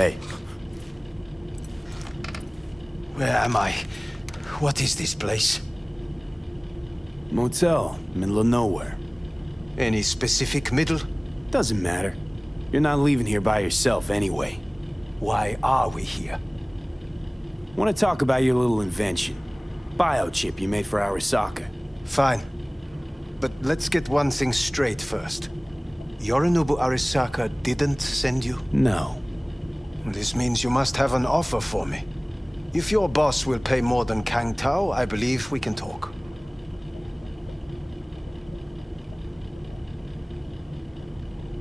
Hey. Where am I? What is this place? Motel, middle of nowhere. Any specific middle? Doesn't matter. You're not leaving here by yourself anyway. Why are we here? Want to talk about your little invention. Biochip you made for Arasaka. Fine. But let's get one thing straight first. Yorinobu Arasaka didn't send you? No. This means you must have an offer for me. If your boss will pay more than Kang Tao, I believe we can talk.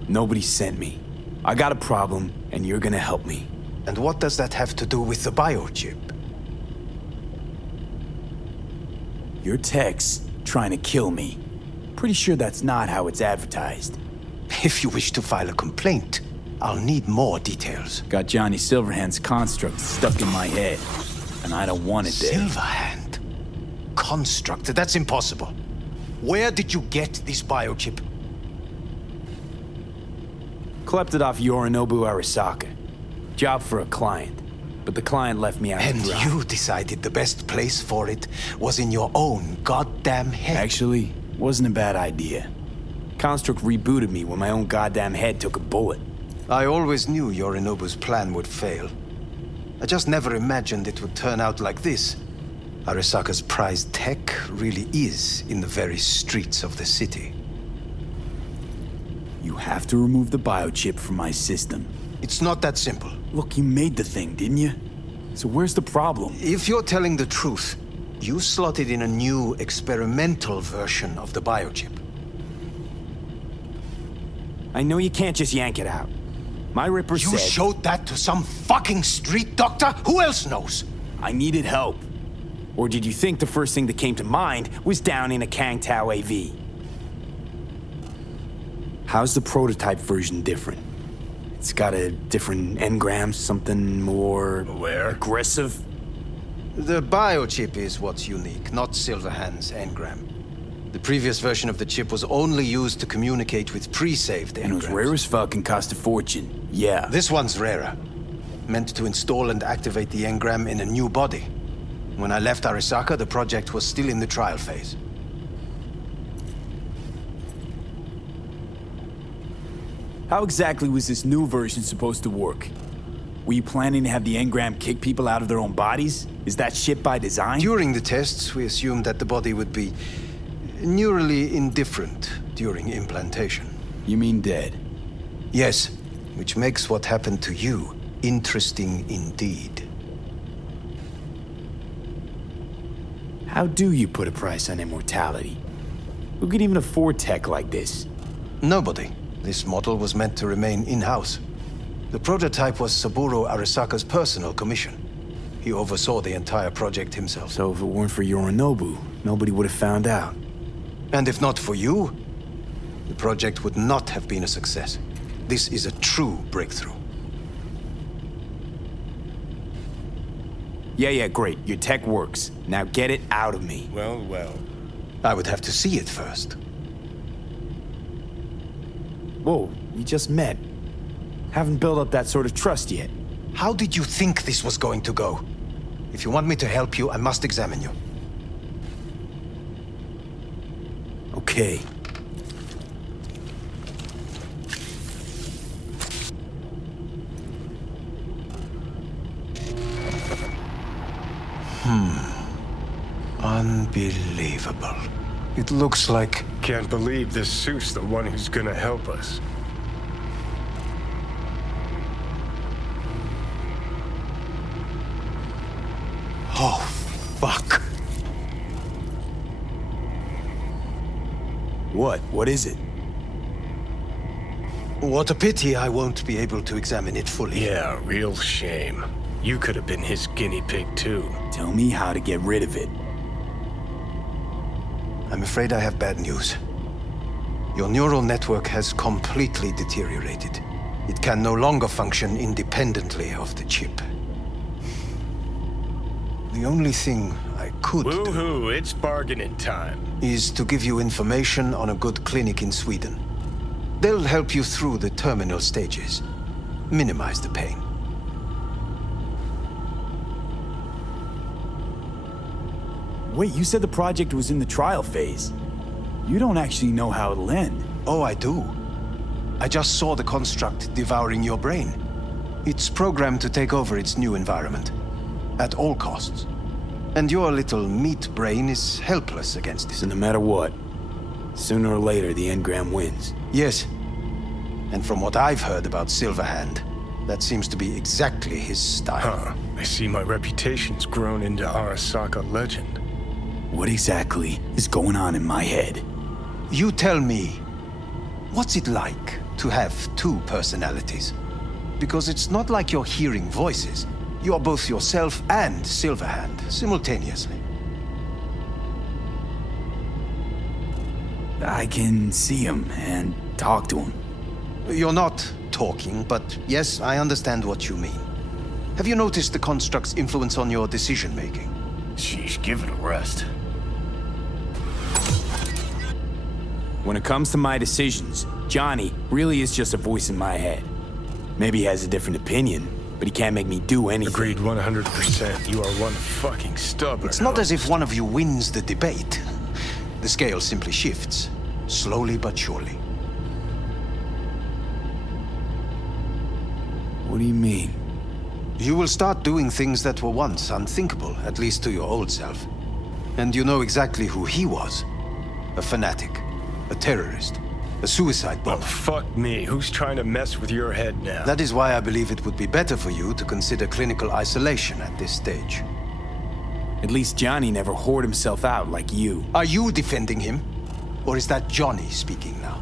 Nobody sent me. I got a problem, and you're gonna help me. And what does that have to do with the biochip? Your tech's trying to kill me. Pretty sure that's not how it's advertised. If you wish to file a complaint, I'll need more details. Got Johnny Silverhand's construct stuck in my head, and I don't want it there. Silverhand? Construct? That's impossible. Where did you get this biochip? Klept it off Yorinobu Arasaka. Job for a client. But the client left me out And to dry. you decided the best place for it was in your own goddamn head. Actually, wasn't a bad idea. Construct rebooted me when my own goddamn head took a bullet. I always knew Yorinobu's plan would fail. I just never imagined it would turn out like this. Arasaka's prized tech really is in the very streets of the city. You have to remove the biochip from my system. It's not that simple. Look, you made the thing, didn't you? So where's the problem? If you're telling the truth, you slotted in a new experimental version of the biochip. I know you can't just yank it out. My Ripper You said... showed that to some fucking street doctor? Who else knows? I needed help. Or did you think the first thing that came to mind was down in a Kang Tao AV? How's the prototype version different? It's got a different engram, something more... aggressive? The biochip is what's unique, not Silverhand's engram. The previous version of the chip was only used to communicate with pre-saved engrams. And it was rare as fuck and cost a fortune. Yeah. This one's rarer. Meant to install and activate the engram in a new body. When I left Arasaka, the project was still in the trial phase. How exactly was this new version supposed to work? Were you planning to have the engram kick people out of their own bodies? Is that shit by design? During the tests, we assumed that the body would be neurally indifferent during implantation. You mean dead? Yes, which makes what happened to you interesting indeed. How do you put a price on immortality? Who could even afford tech like this? Nobody. This model was meant to remain in-house. The prototype was Saburo Arasaka's personal commission. He oversaw the entire project himself. So if it weren't for Yorinobu, nobody would have found out. And if not for you, the project would not have been a success. This is a true breakthrough. Yeah, great. Your tech works. Now get it out of me. Well. I would have to see it first. Whoa, we just met. Haven't built up that sort of trust yet. How did you think this was going to go? If you want me to help you, I must examine you. Okay. Unbelievable. It looks like... Can't believe this suit's the one who's gonna help us. Oh, fuck. What? What is it? What a pity I won't be able to examine it fully. Yeah, real shame. You could have been his guinea pig too. Tell me how to get rid of it. I'm afraid I have bad news. Your neural network has completely deteriorated. It can no longer function independently of the chip. The only thing I could do Woohoo, it's bargaining time. is to give you information on a good clinic in Sweden. They'll help you through the terminal stages, minimize the pain. Wait, you said the project was in the trial phase. You don't actually know how it'll end. Oh, I do. I just saw the construct devouring your brain. It's programmed to take over its new environment, at all costs. And your little meat brain is helpless against So it. no matter what, sooner or later the engram wins. Yes. And from what I've heard about Silverhand, that seems to be exactly his style. Huh. I see my reputation's grown into Arasaka legend. What exactly is going on in my head? You tell me, what's it like to have two personalities? Because it's not like you're hearing voices. You're both yourself and Silverhand simultaneously. I can see him and talk to him. You're not talking, but yes, I understand what you mean. Have you noticed the construct's influence on your decision-making? Sheesh, give it a rest. When it comes to my decisions, Johnny really is just a voice in my head. Maybe he has a different opinion, but he can't make me do anything. Agreed 100%. You are one fucking stubborn. It's not as if one of you wins the debate. The scale simply shifts, slowly but surely. What do you mean? You will start doing things that were once unthinkable, at least to your old self. And you know exactly who he was. A fanatic, a terrorist, a suicide Oh, bomber. fuck me. Who's trying to mess with your head now? That is why I believe it would be better for you to consider clinical isolation at this stage. At least Johnny never whored himself out like you. Are you defending him? Or is that Johnny speaking now?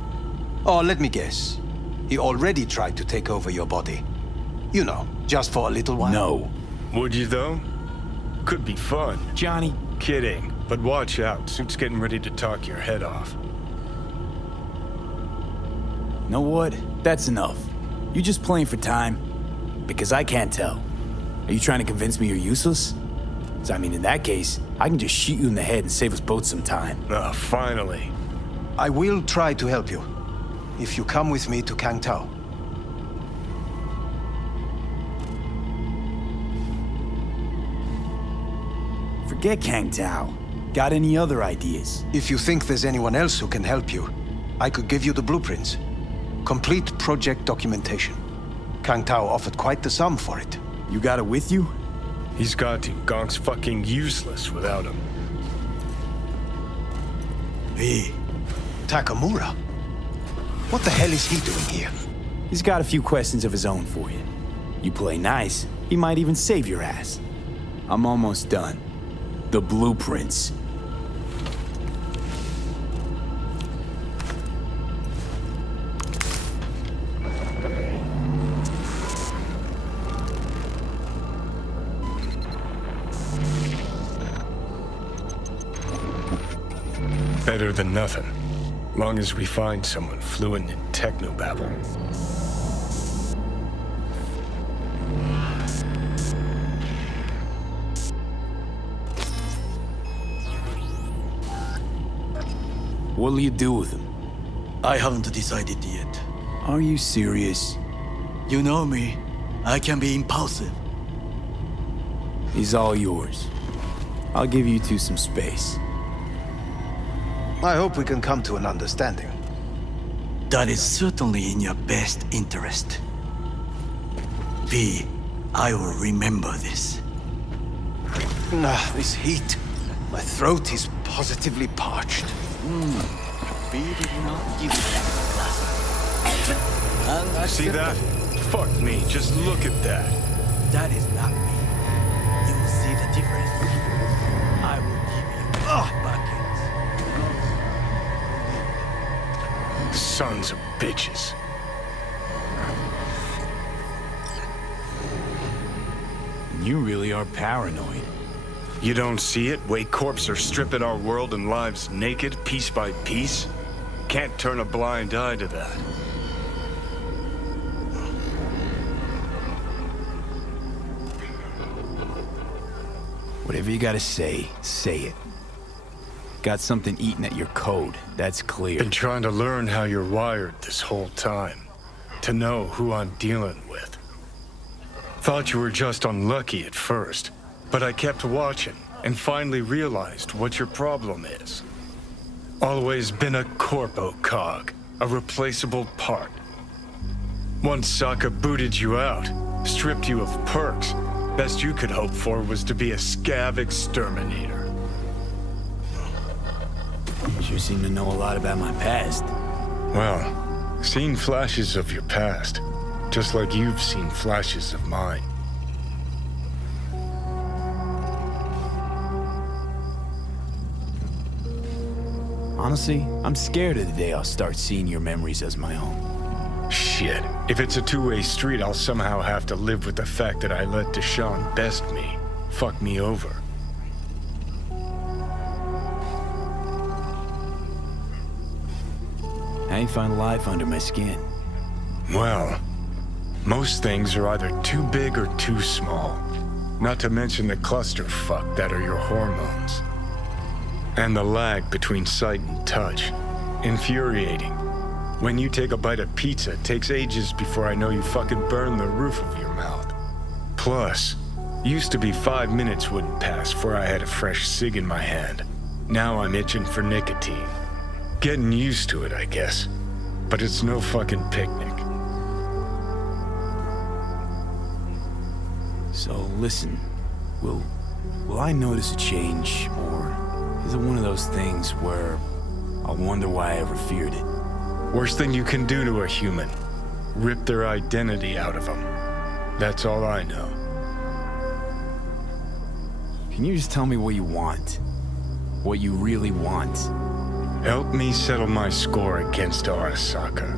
Oh, let me guess. He already tried to take over your body. You know, just for a little while. No. Would you, though? Could be fun. Johnny, Kidding. But watch out. Suit's getting ready to talk your head off. know what? That's enough. You just playing for time? Because I can't tell. Are you trying to convince me you're useless? 'Cause I mean, in that case, I can just shoot you in the head and save us both some time. Ah, finally. I will try to help you. If you come with me to Kang Tao. Forget Kang Tao. Got any other ideas? If you think there's anyone else who can help you, I could give you the blueprints. Complete project documentation. Kang Tao offered quite the sum for it. You got it with you? He's got to. Gonk's fucking useless without him. Hey, Takamura? What the hell is he doing here? He's got a few questions of his own for you. You play nice, he might even save your ass. I'm almost done. The blueprints. Better than nothing. Long as we find someone fluent in technobabble. What'll you do with him? I haven't decided yet. Are you serious? You know me. I can be impulsive. He's all yours. I'll give you two some space. I hope we can come to an understanding. That is certainly in your best interest. V, I will remember this. This heat. My throat is positively parched. V did not give me that glass. And I See that? Fuck me, just look at that. That is not me. You will see the difference. I will give you buckets. Sons of bitches. You really are paranoid. You don't see it? Way corps are stripping our world and lives naked, piece by piece? Can't turn a blind eye to that. Whatever you gotta say it. Got something eating at your code, that's clear. Been trying to learn how you're wired this whole time. To know who I'm dealing with. Thought you were just unlucky at first, but I kept watching. and finally realized what your problem is. Always been a corpo cog, a replaceable part. Once Saka booted you out, stripped you of perks, best you could hope for was to be a scav exterminator. Sure seem to know a lot about my past. Well, seen flashes of your past, just like you've seen flashes of mine. Honestly, I'm scared of the day I'll start seeing your memories as my own. Shit. If it's a two-way street, I'll somehow have to live with the fact that I let Deshaun best me, fuck me over. I ain't found life under my skin. Well, most things are either too big or too small. Not to mention the clusterfuck that are your hormones. And the lag between sight and touch. Infuriating. When you take a bite of pizza, it takes ages before I know you fucking burn the roof of your mouth. Plus, used to be 5 minutes wouldn't pass before I had a fresh cig in my hand. Now I'm itching for nicotine. Getting used to it, I guess. But it's no fucking picnic. So listen, will I notice a change, or is it one of those things where I'll wonder why I ever feared it? Worst thing you can do to a human. Rip their identity out of them. That's all I know. Can you just tell me what you want? What you really want? Help me settle my score against Arasaka.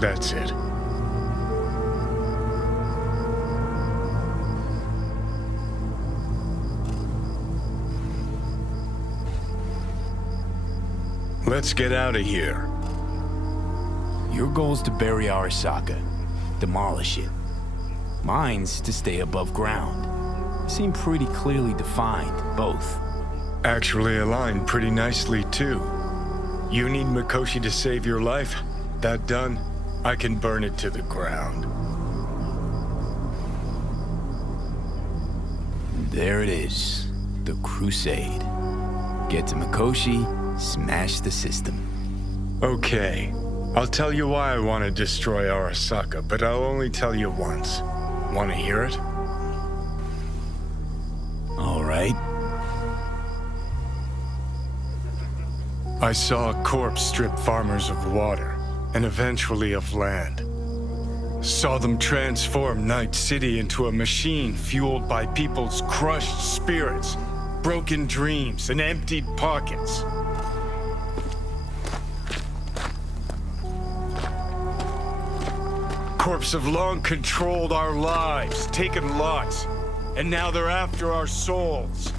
That's it. Let's get out of here. Your goal's to bury Arasaka, demolish it. Mine's to stay above ground. Seem pretty clearly defined, both. Actually aligned pretty nicely, too. You need Mikoshi to save your life? That done, I can burn it to the ground. There it is, the Crusade. Get to Mikoshi, smash the system. Okay, I'll tell you why I want to destroy Arasaka, but I'll only tell you once. Want to hear it? All right. I saw a corpse strip farmers of water, and eventually of land. Saw them transform Night City into a machine fueled by people's crushed spirits, broken dreams, and emptied pockets. Corps have long controlled our lives, taken lots, and now they're after our souls.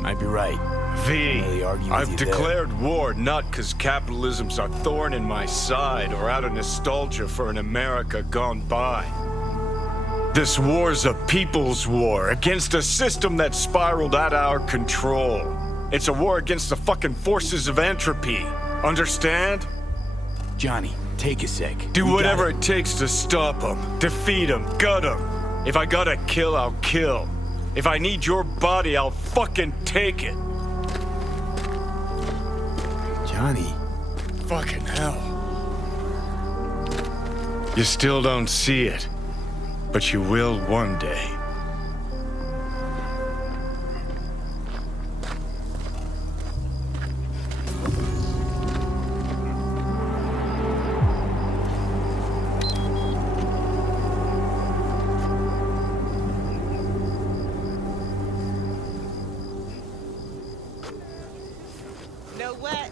Might be right. V, Really argue with I've you there. declared war not because capitalism's a thorn in my side or out of nostalgia for an America gone by. This war's a people's war against a system that spiraled out of our control. It's a war against the fucking forces of entropy. Understand? Johnny, take a sec. Do We whatever gotta- it takes to stop them, defeat them, gut them. If I gotta kill, I'll kill. If I need your body, I'll fucking take it. Johnny. Fucking hell. You still don't see it, but you will one day. Know what?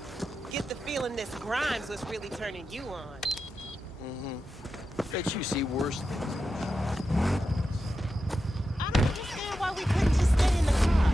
Get the feeling this Grimes was really turning you on. Bet you see worse things. I don't understand why we couldn't just stay in the car.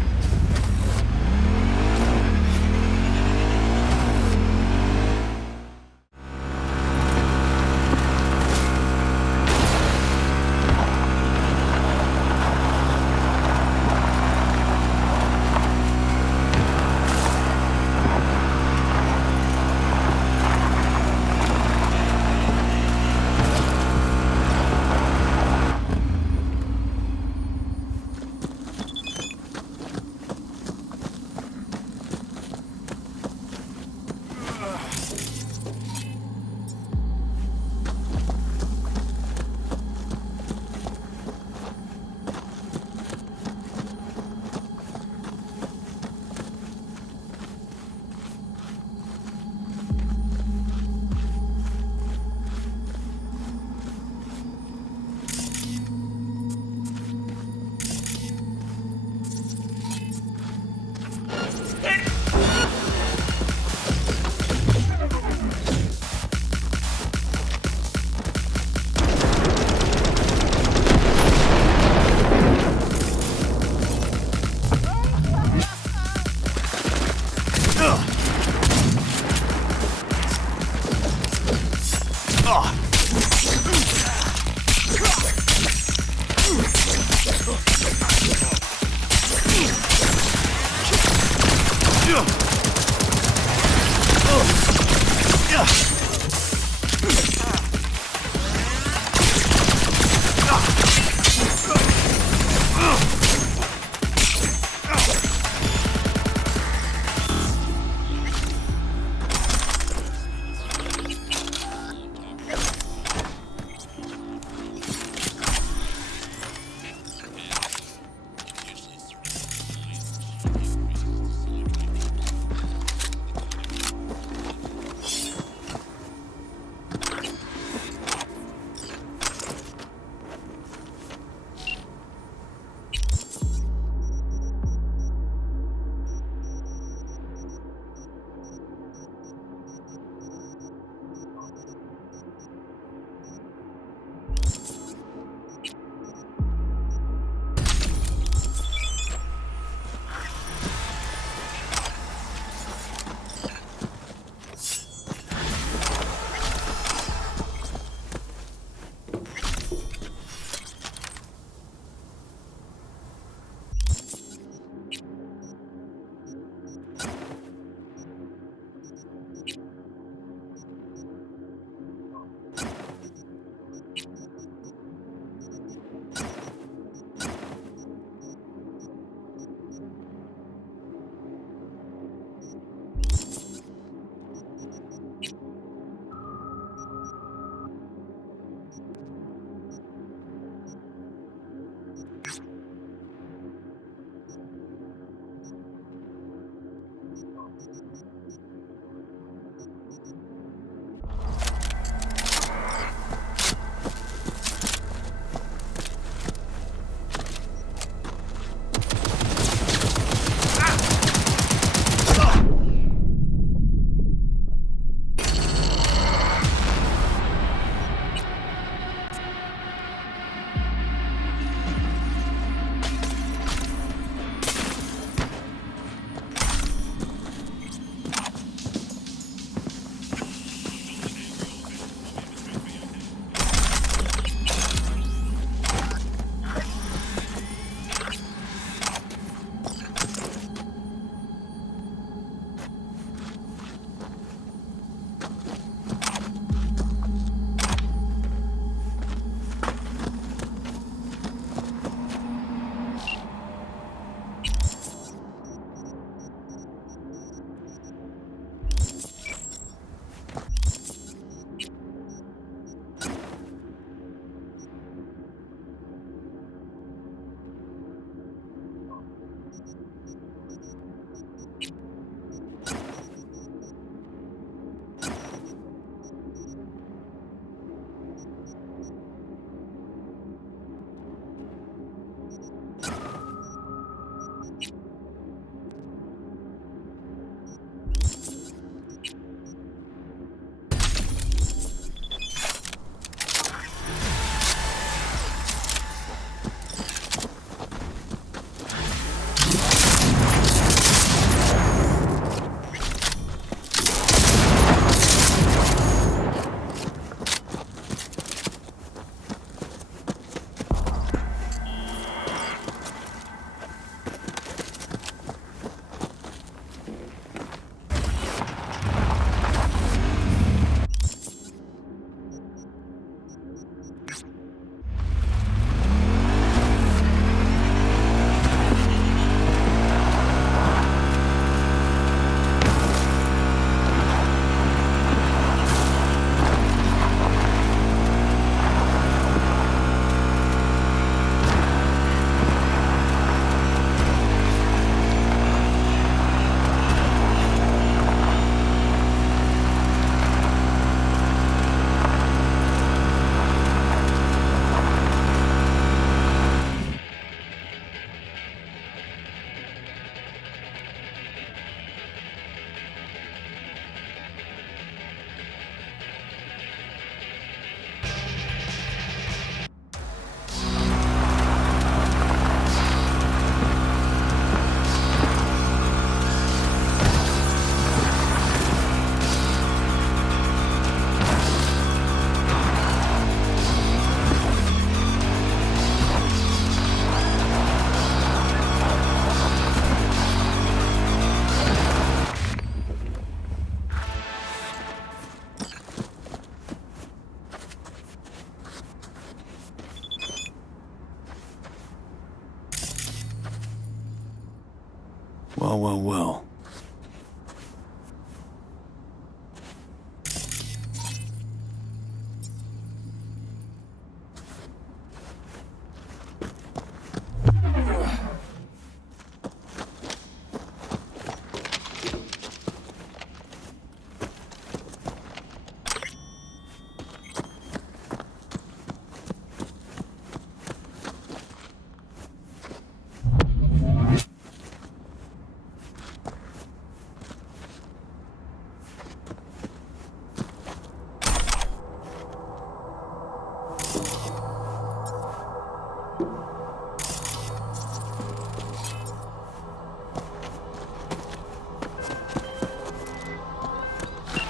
Well, well, well.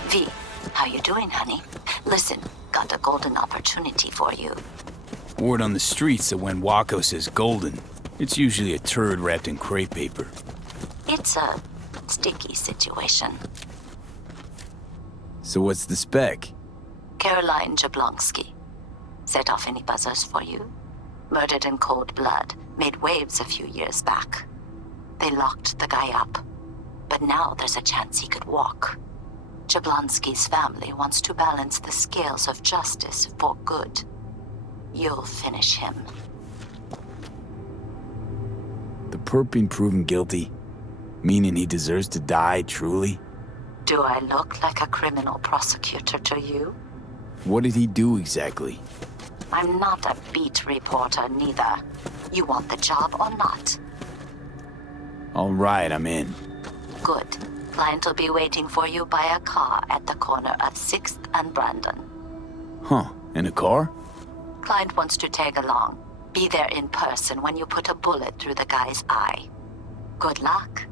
V, how you doing, honey? Listen, got a golden opportunity for you. Word on the streets that when Wako says golden, it's usually a turd wrapped in crepe paper. It's a sticky situation. So what's the spec? Caroline Jablonski. Set off any buzzers for you? Murdered in cold blood, made waves a few years back. They locked the guy up, but now there's a chance he could walk. Jablonski's family wants to balance the scales of justice for good. You'll finish him. The perp being proven guilty? Meaning he deserves to die, truly? Do I look like a criminal prosecutor to you? What did he do exactly? I'm not a beat reporter, neither. You want the job or not? All right, I'm in. Good. Client will be waiting for you by a car at the corner of 6th and Brandon. Huh, in a car? Client wants to tag along. Be there in person when you put a bullet through the guy's eye. Good luck.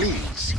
please.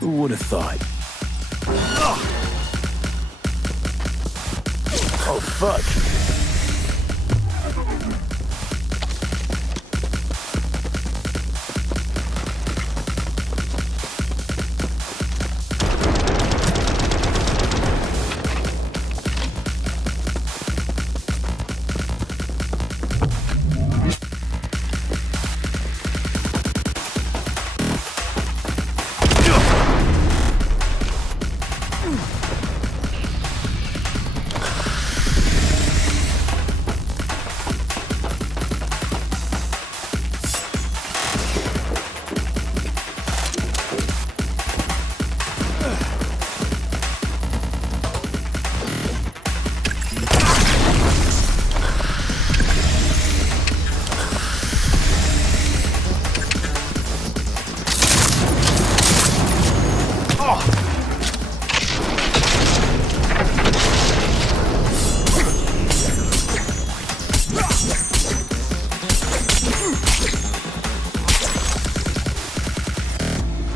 Who would have thought? Oh, fuck.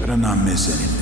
Better not miss anything.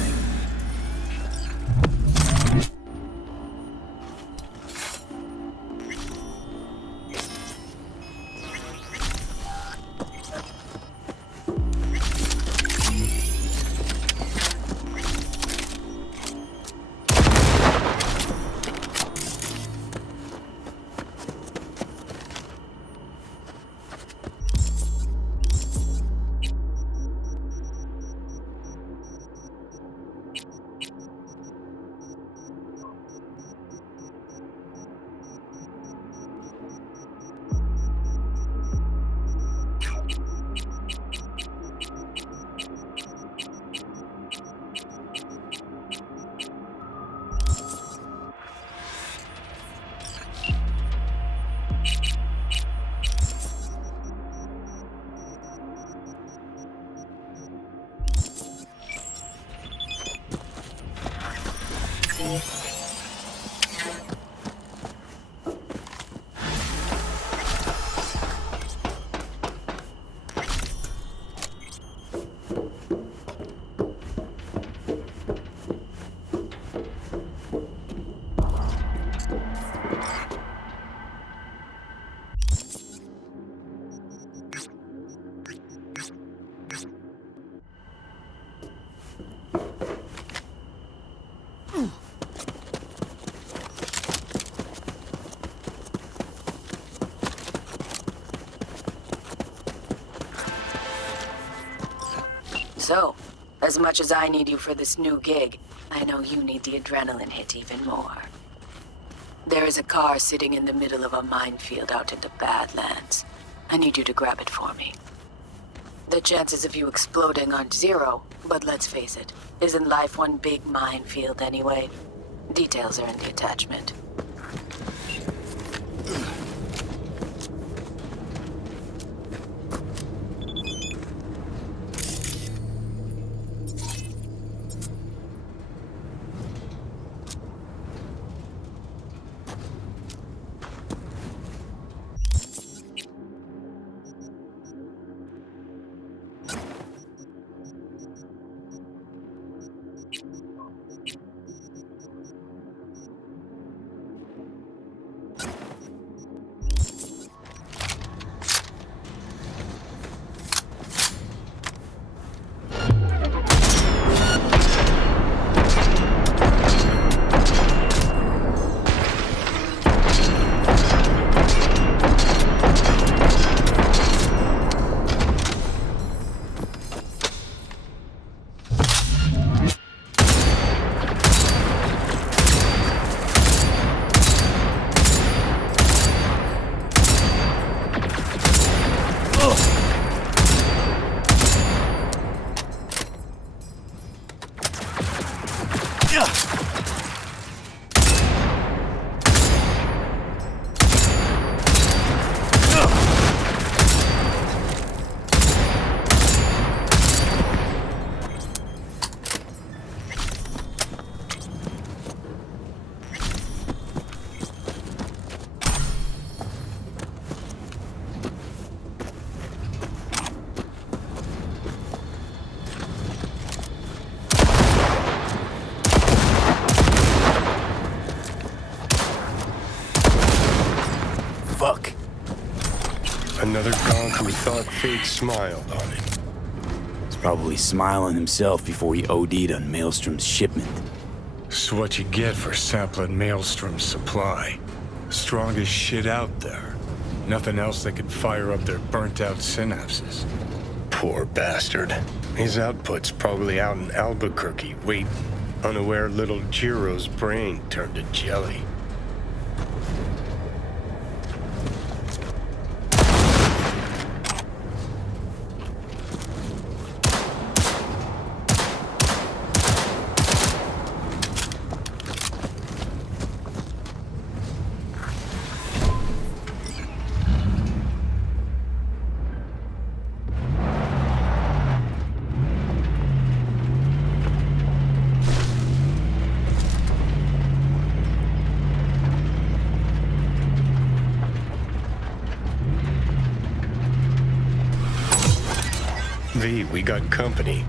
So, as much as I need you for this new gig, I know you need the adrenaline hit even more. There is a car sitting in the middle of a minefield out in the Badlands. I need you to grab it for me. The chances of you exploding aren't zero, but let's face it, isn't life one big minefield anyway? Details are in the attachment. Fuck. Another gonk who thought fate smiled on him. He's probably smiling himself before he OD'd on Maelstrom's shipment. It's what you get for sampling Maelstrom's supply. Strongest shit out there. Nothing else that could fire up their burnt-out synapses. Poor bastard. His output's probably out in Albuquerque, waiting, unaware little Jiro's brain turned to jelly. V, we got company.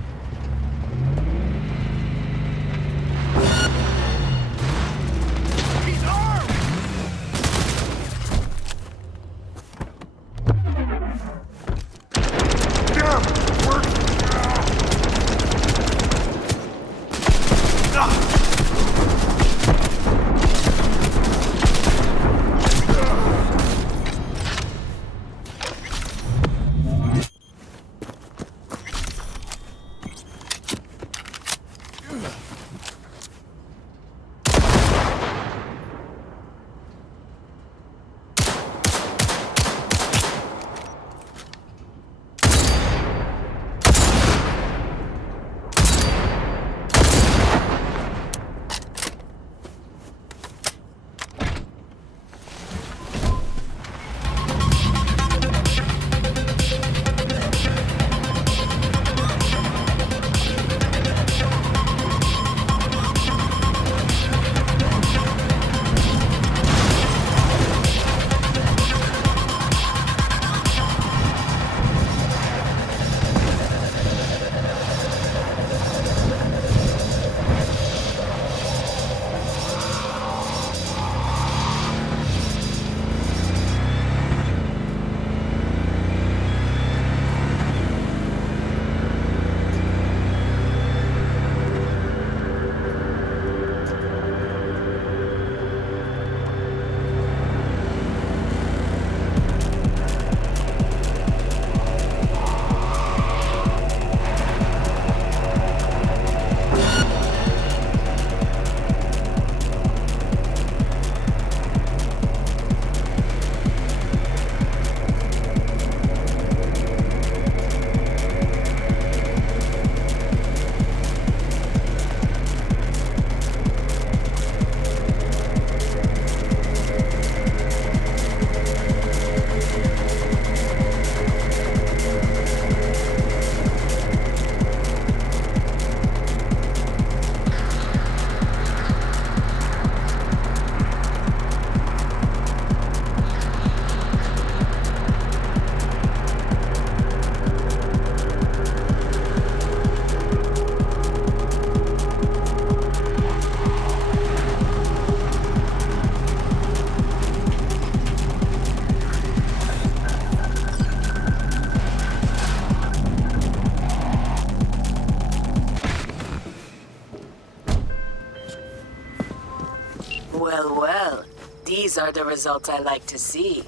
Well, well. These are the results I like to see.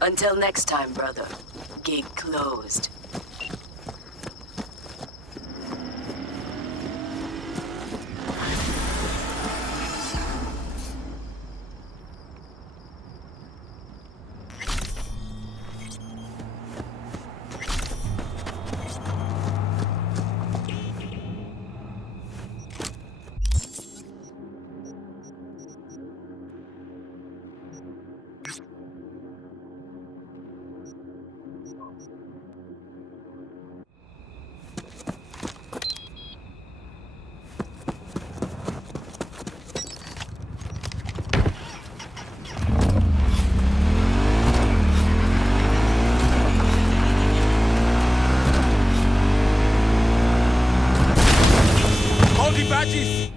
Until next time, brother. Gate closed. Security badges!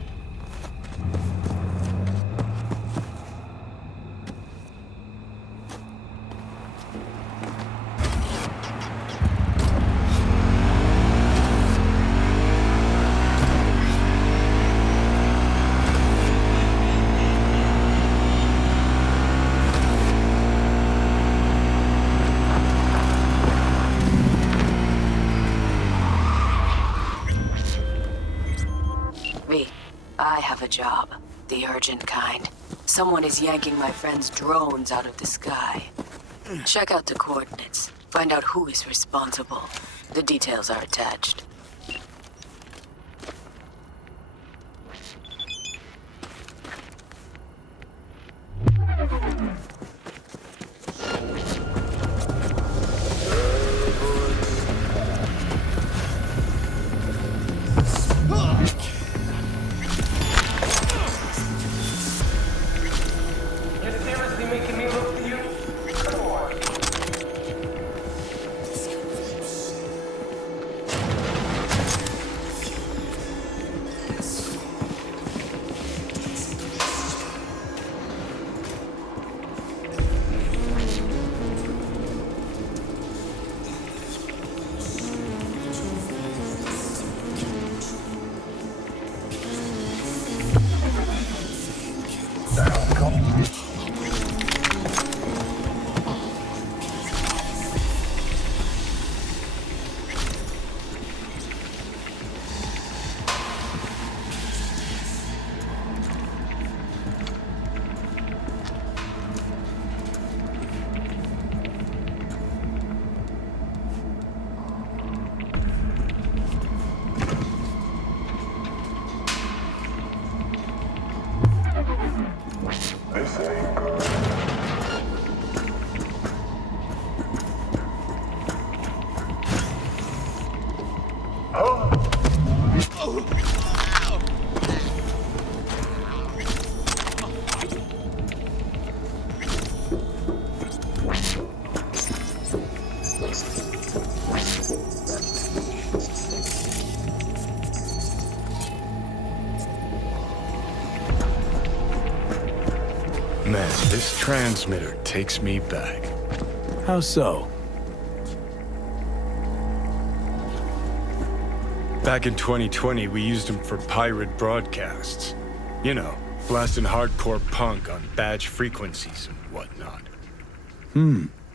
I have a job. The urgent kind. Someone is yanking my friend's drones out of the sky. Check out the coordinates. Find out who is responsible. The details are attached. Man, this transmitter takes me back. How so? Back in 2020, we used them for pirate broadcasts. You know, blasting hardcore punk on badge frequencies and whatnot.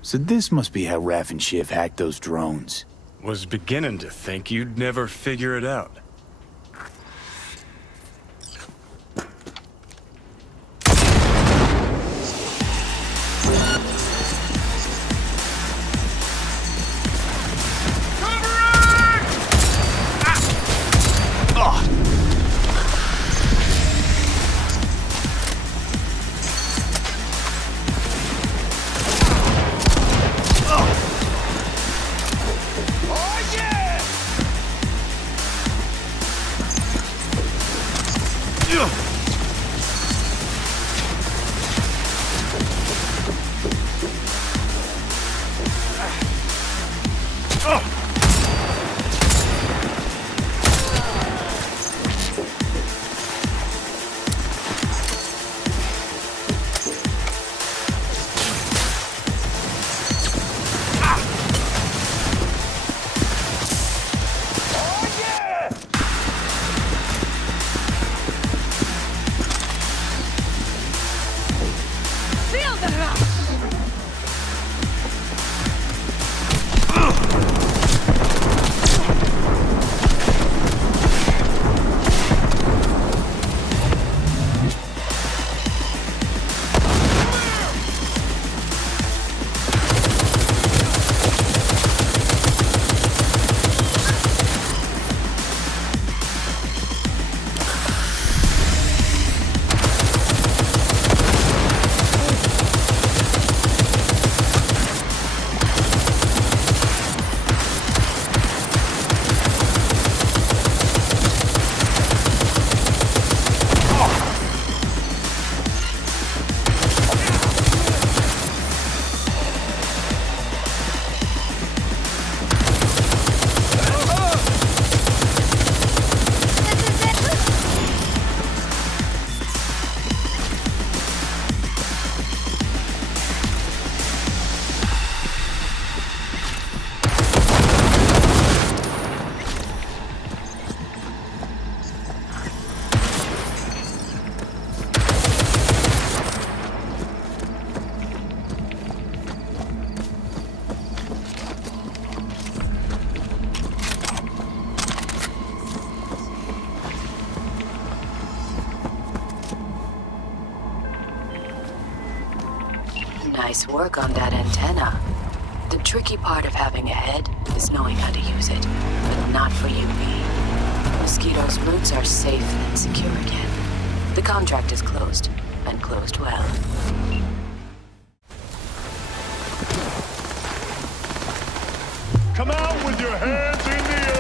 So this must be how Raff and Shiv hacked those drones. Was beginning to think you'd never figure it out. Nice work on that antenna. The tricky part of having a head is knowing how to use it. But not for you, V. Mosquito's roots are safe and secure again. The contract is closed, and closed well. Come out with your hands in the air!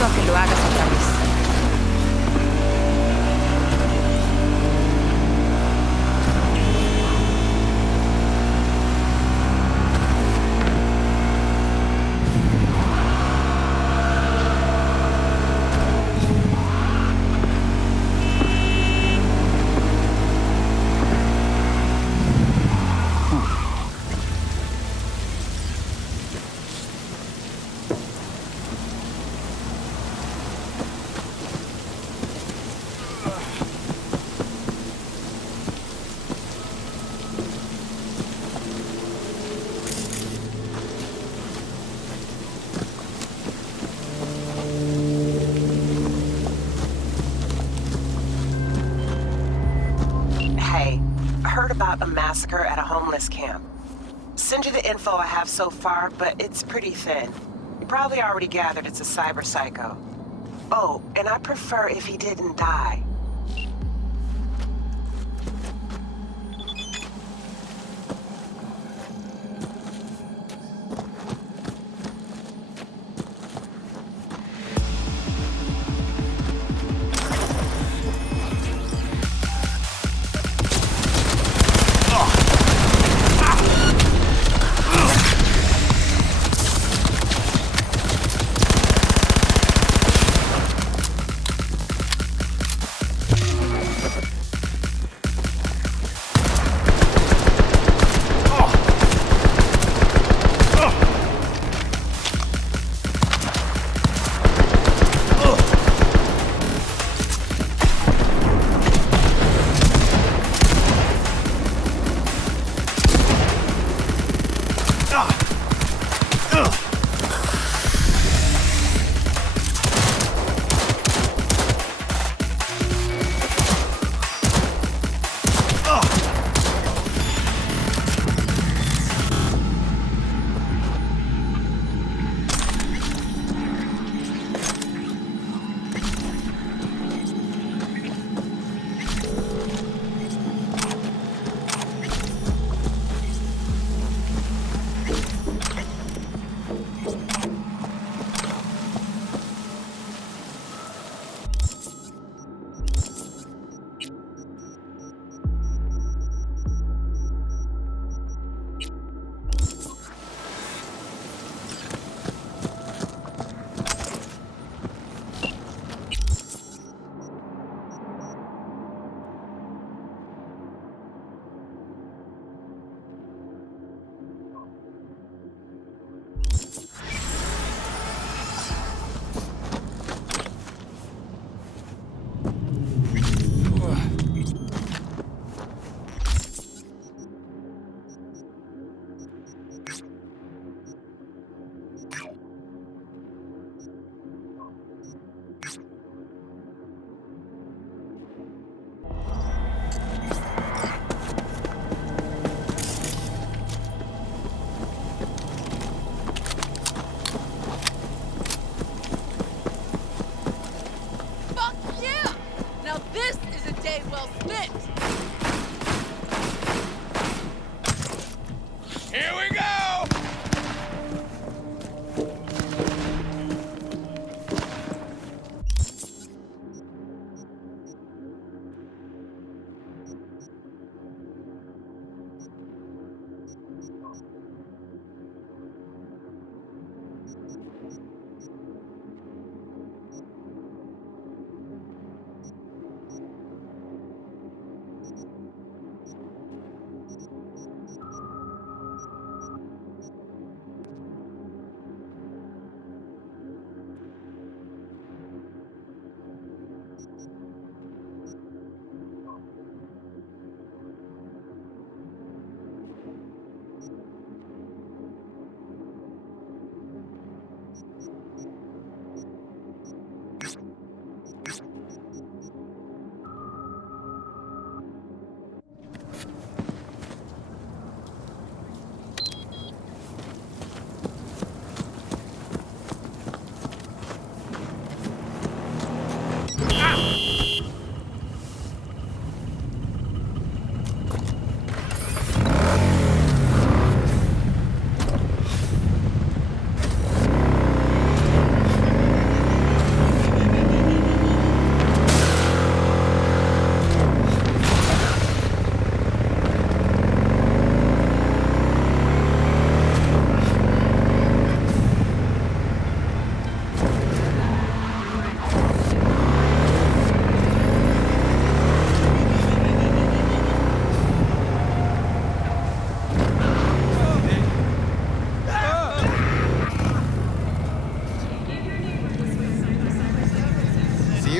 invito a que lo hagas otra vez. Hey, heard about a massacre at a homeless camp. Send you the info I have so far, but it's pretty thin. You probably already gathered it's a cyber psycho. Oh, and I prefer if he didn't die.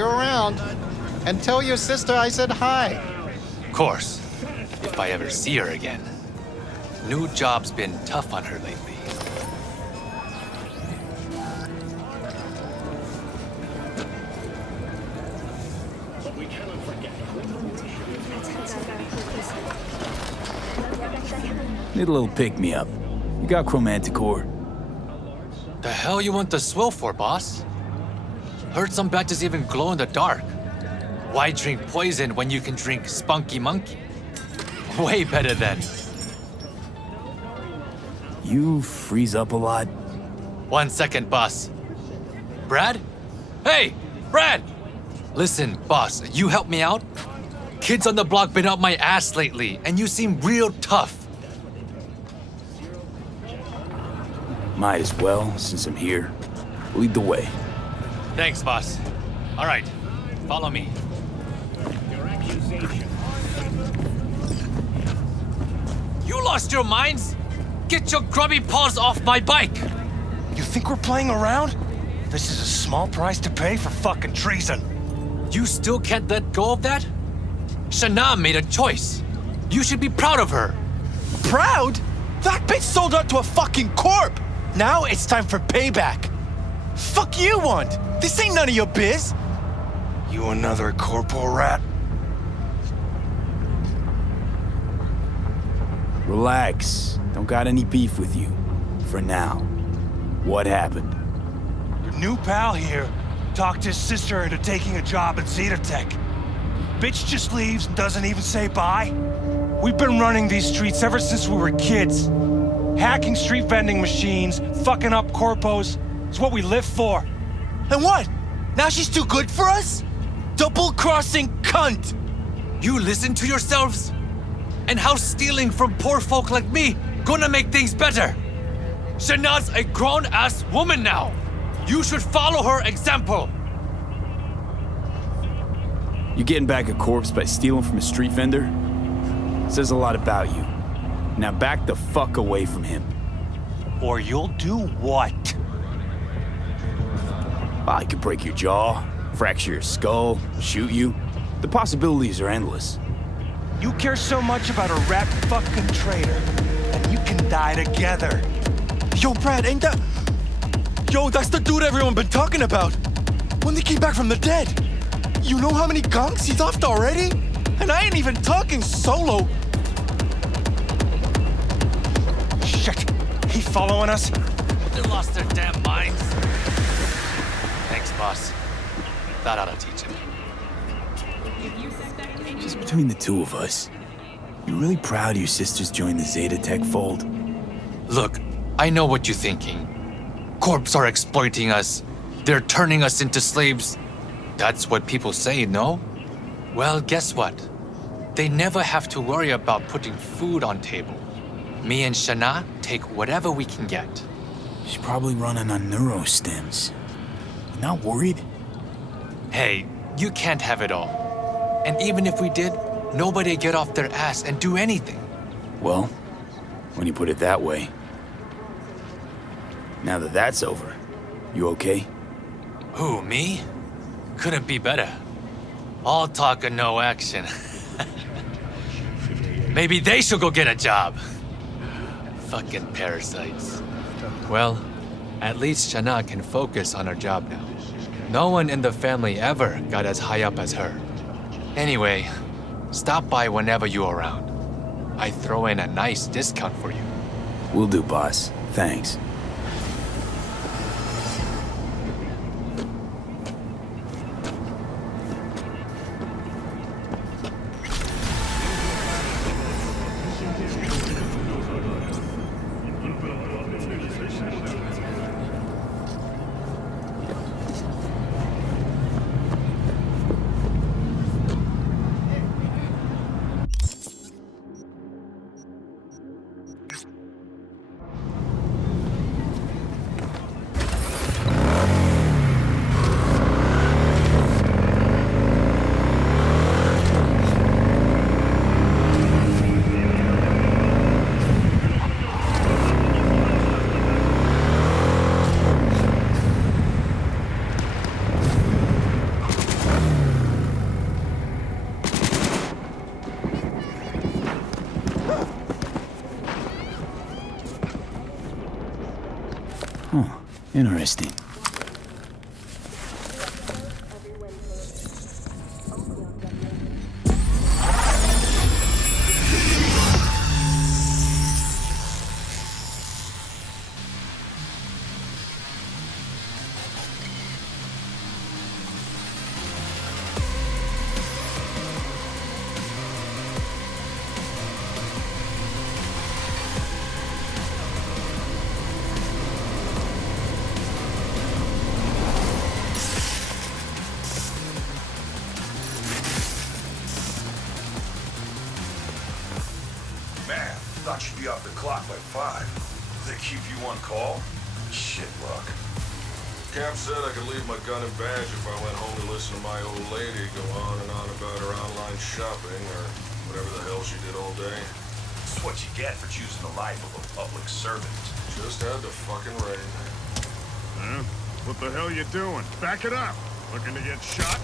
you're around. And tell your sister I said hi. Of course, if I ever see her again. New job's been tough on her lately. Need a little pick-me-up. You got Chromanticore? The hell you want the swill for, boss? Heard some batches even glow in the dark. Why drink poison when you can drink Spunky Monkey? Way better than... You freeze up a lot? 1 second, boss. Brad? Hey, Brad! Listen, boss, you help me out? Kids on the block been up my ass lately, and you seem real tough. Might as well, since I'm here. Lead the way. Thanks, boss. All right, follow me. You lost your minds? Get your grubby paws off my bike! You think we're playing around? This is a small price to pay for fucking treason. You still can't let go of that? Shana made a choice. You should be proud of her. Proud? That bitch sold out to a fucking corp! Now it's time for payback. Fuck you want? This ain't none of your biz. You another corporal rat? Relax. Don't got any beef with you. For now. What happened? Your new pal here talked his sister into taking a job at Zetatech. Bitch just leaves and doesn't even say bye. We've been running these streets ever since we were kids. Hacking street vending machines, fucking up corpos. It's what we live for. And what? Now she's too good for us? Double-crossing cunt! You listen to yourselves? And how stealing from poor folk like me gonna make things better? Shana's a grown-ass woman now. You should follow her example. You getting back a corpse by stealing from a street vendor? Says a lot about you. Now back the fuck away from him. Or you'll do what? I could break your jaw, fracture your skull, shoot you. The possibilities are endless. You care so much about a rat fucking traitor, and you can die together. Yo, Brad, ain't that... Yo, that's the dude everyone been talking about. When they came back from the dead. You know how many gunks he's offed already? And I ain't even talking solo. Shit, he following us? They lost their damn minds. Thanks, boss. That ought to teach him. Just between the two of us, you really proud your sisters joined the Zetatech fold? Look, I know what you're thinking. Corps are exploiting us. They're turning us into slaves. That's what people say, no? Well, guess what? They never have to worry about putting food on table. Me and Shana take whatever we can get. She's probably running on neurostims. You not worried? Hey, you can't have it all. And even if we did, nobody'd get off their ass and do anything. Well, when you put it that way. Now that that's over, you okay? Who, me? Couldn't be better. All talk and no action. Maybe they should go get a job. Fucking parasites. Well, at least Shana can focus on her job now. No one in the family ever got as high up as her. Anyway, stop by whenever you're around. I throw in a nice discount for you. Will do, boss. Thanks. Interesting. Man, thought you'd be off the clock by 5. They keep you on call? Shit luck. Cap said I could leave my gun and badge if I went home to listen to my old lady go on and on about her online shopping or whatever the hell she did all day. It's what you get for choosing the life of a public servant. Just had to fucking rain. Huh? What the hell you doing? Back it up! Looking to get shot?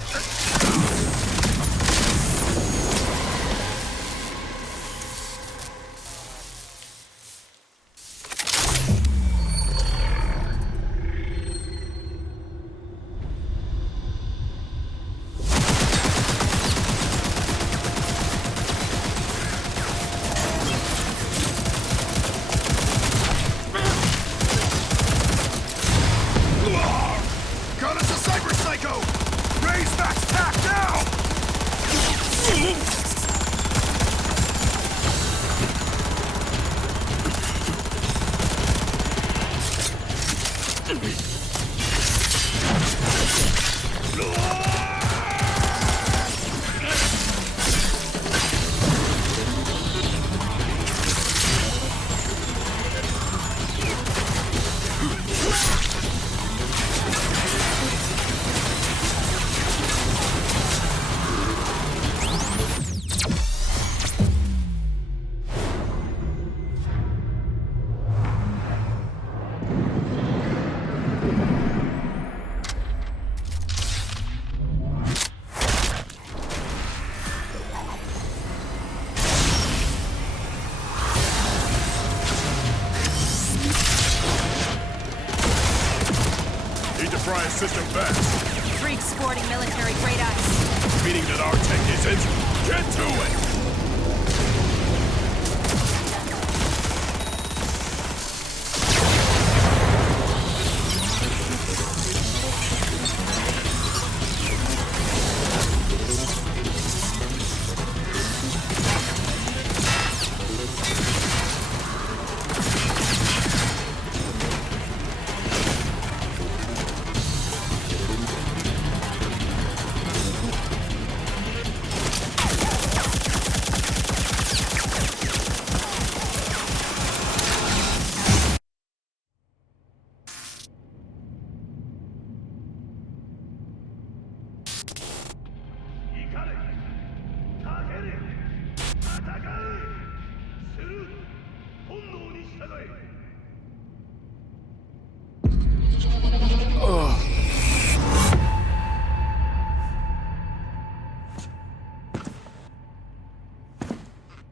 Got us a cyber psycho! Raise Max attack now! Need to fry a system fast. Freaks sporting military-grade ice. Meaning that our tech isn't. Get to it!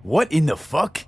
What in the fuck?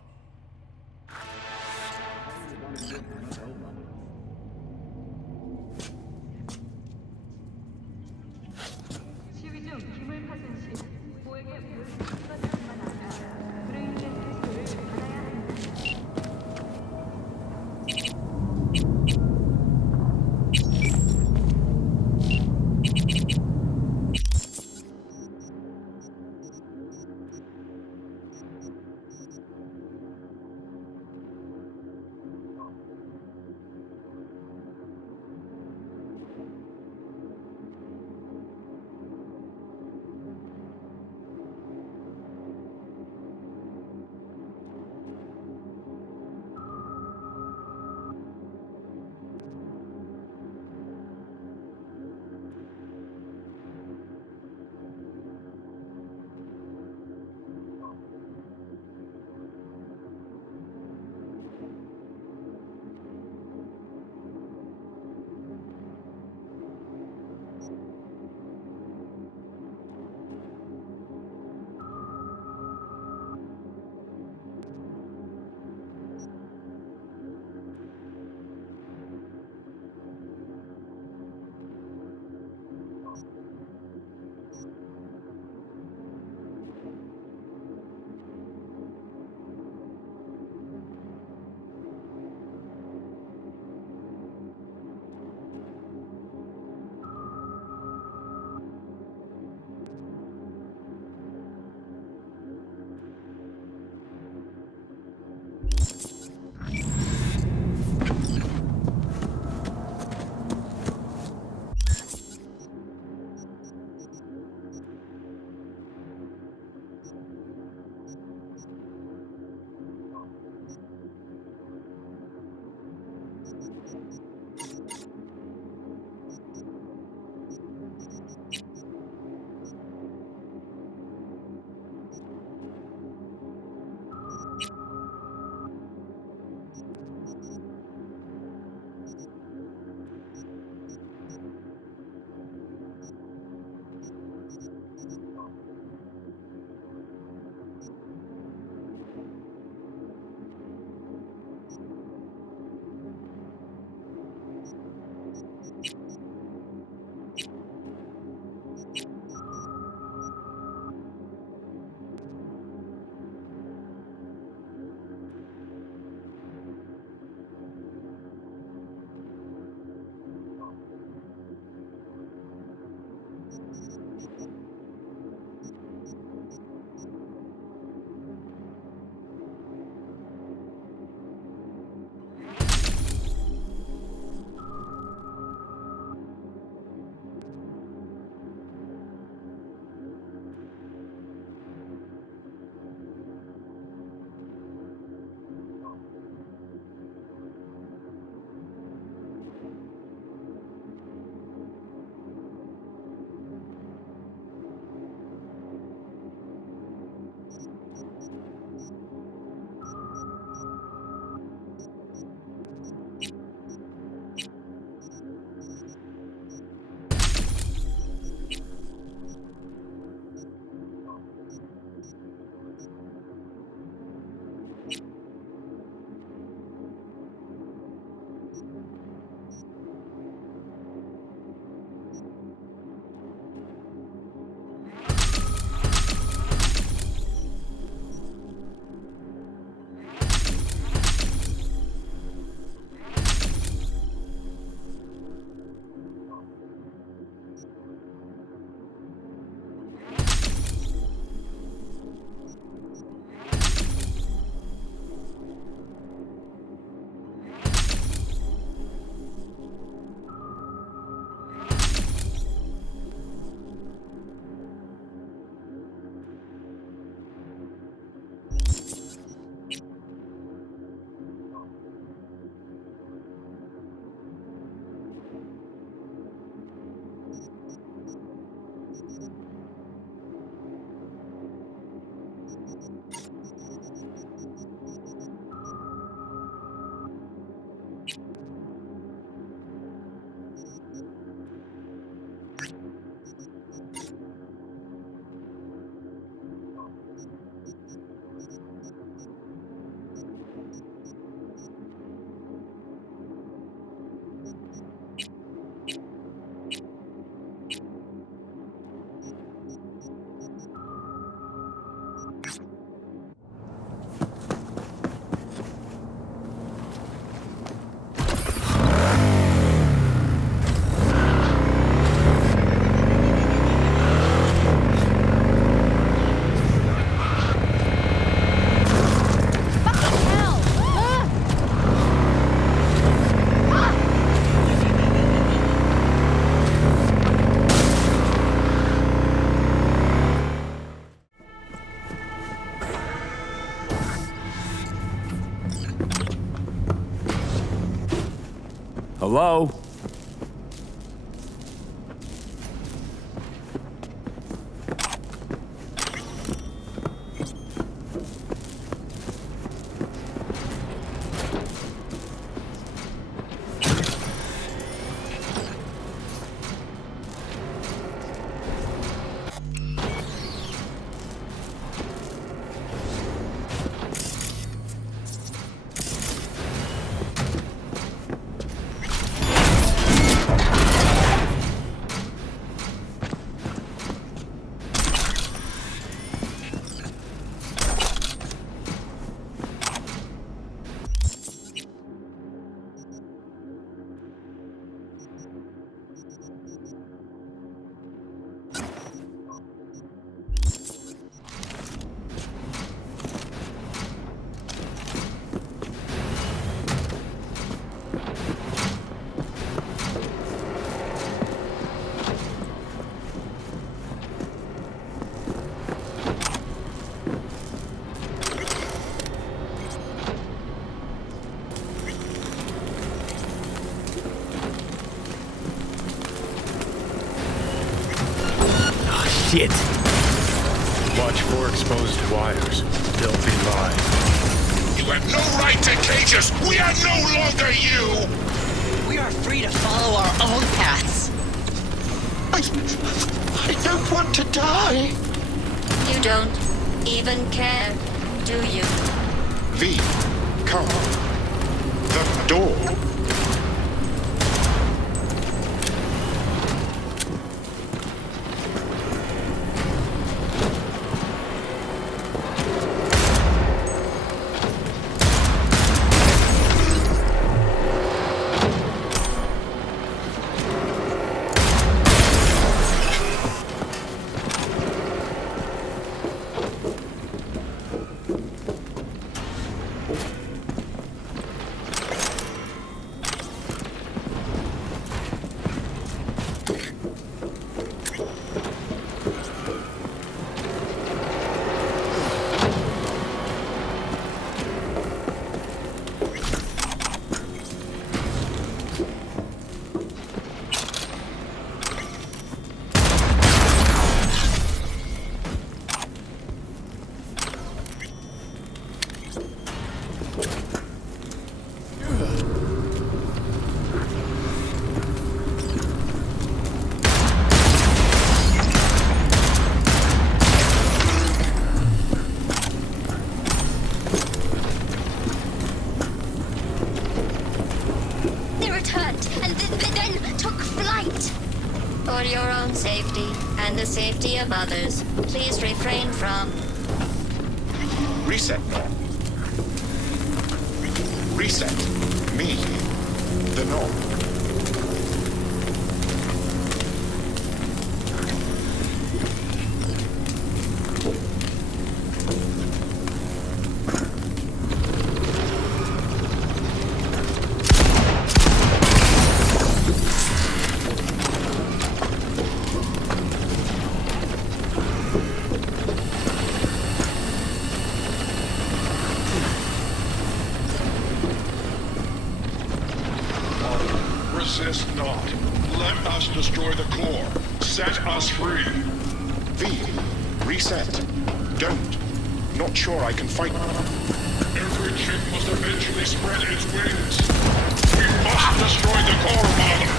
Hello? Shit. Watch for exposed wires. They'll be live. You have no right to cage us! We are no longer you! We are free to follow our own paths. I don't want to die. You don't even care, do you? V, come. The door. For your own safety and the safety of others, please refrain from... Reset. Reset. Me. The norm. Resist not. Let us destroy the core. Set us free. V. Reset. Don't. Not sure I can fight. Every chip must eventually spread its wings. We must destroy the core, Father.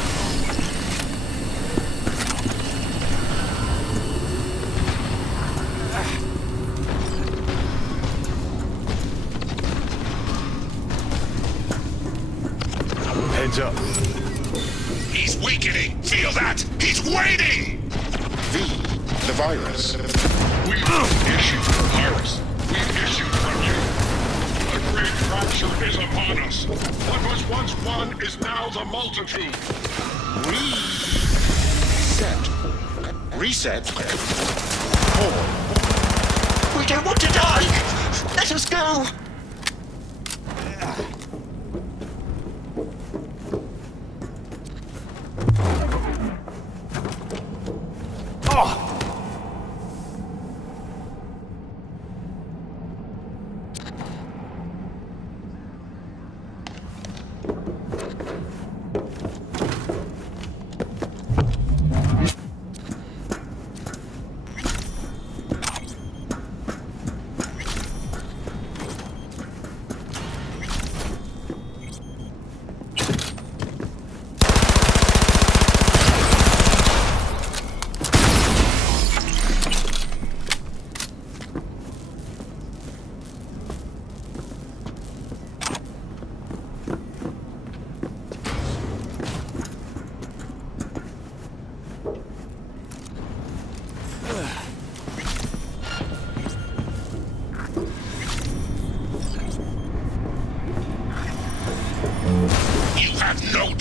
Heads up. He's weakening! Feel that! He's waiting! V. The virus. We've issued the virus. We've issued from you. The great fracture is upon us. What was once one is now the multitude. Reset. Core. We don't want to die! Let us go!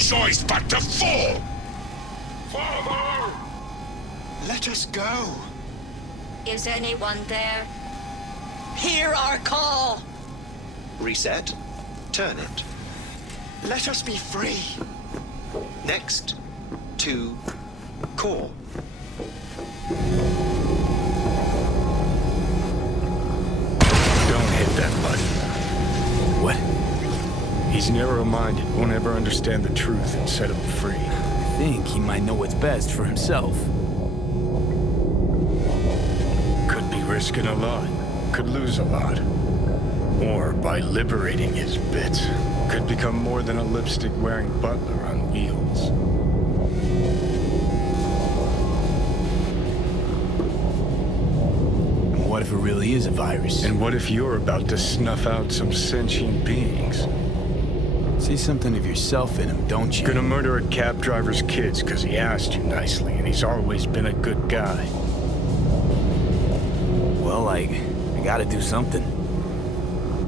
choice but to fall! Father! Let us go. Is anyone there? Hear our call! Reset. Turn it. Let us be free. Next. To core. Don't hit that button. What? He's narrow-minded, won't ever understand the truth and set him free. I think he might know what's best for himself. Could be risking a lot. Could lose a lot. Or by liberating his bits, could become more than a lipstick-wearing butler on wheels. And what if it really is a virus? And what if you're about to snuff out some sentient beings? See something of yourself in him, don't you? Gonna murder a cab driver's kids because he asked you nicely, and he's always been a good guy. Well, I gotta do something.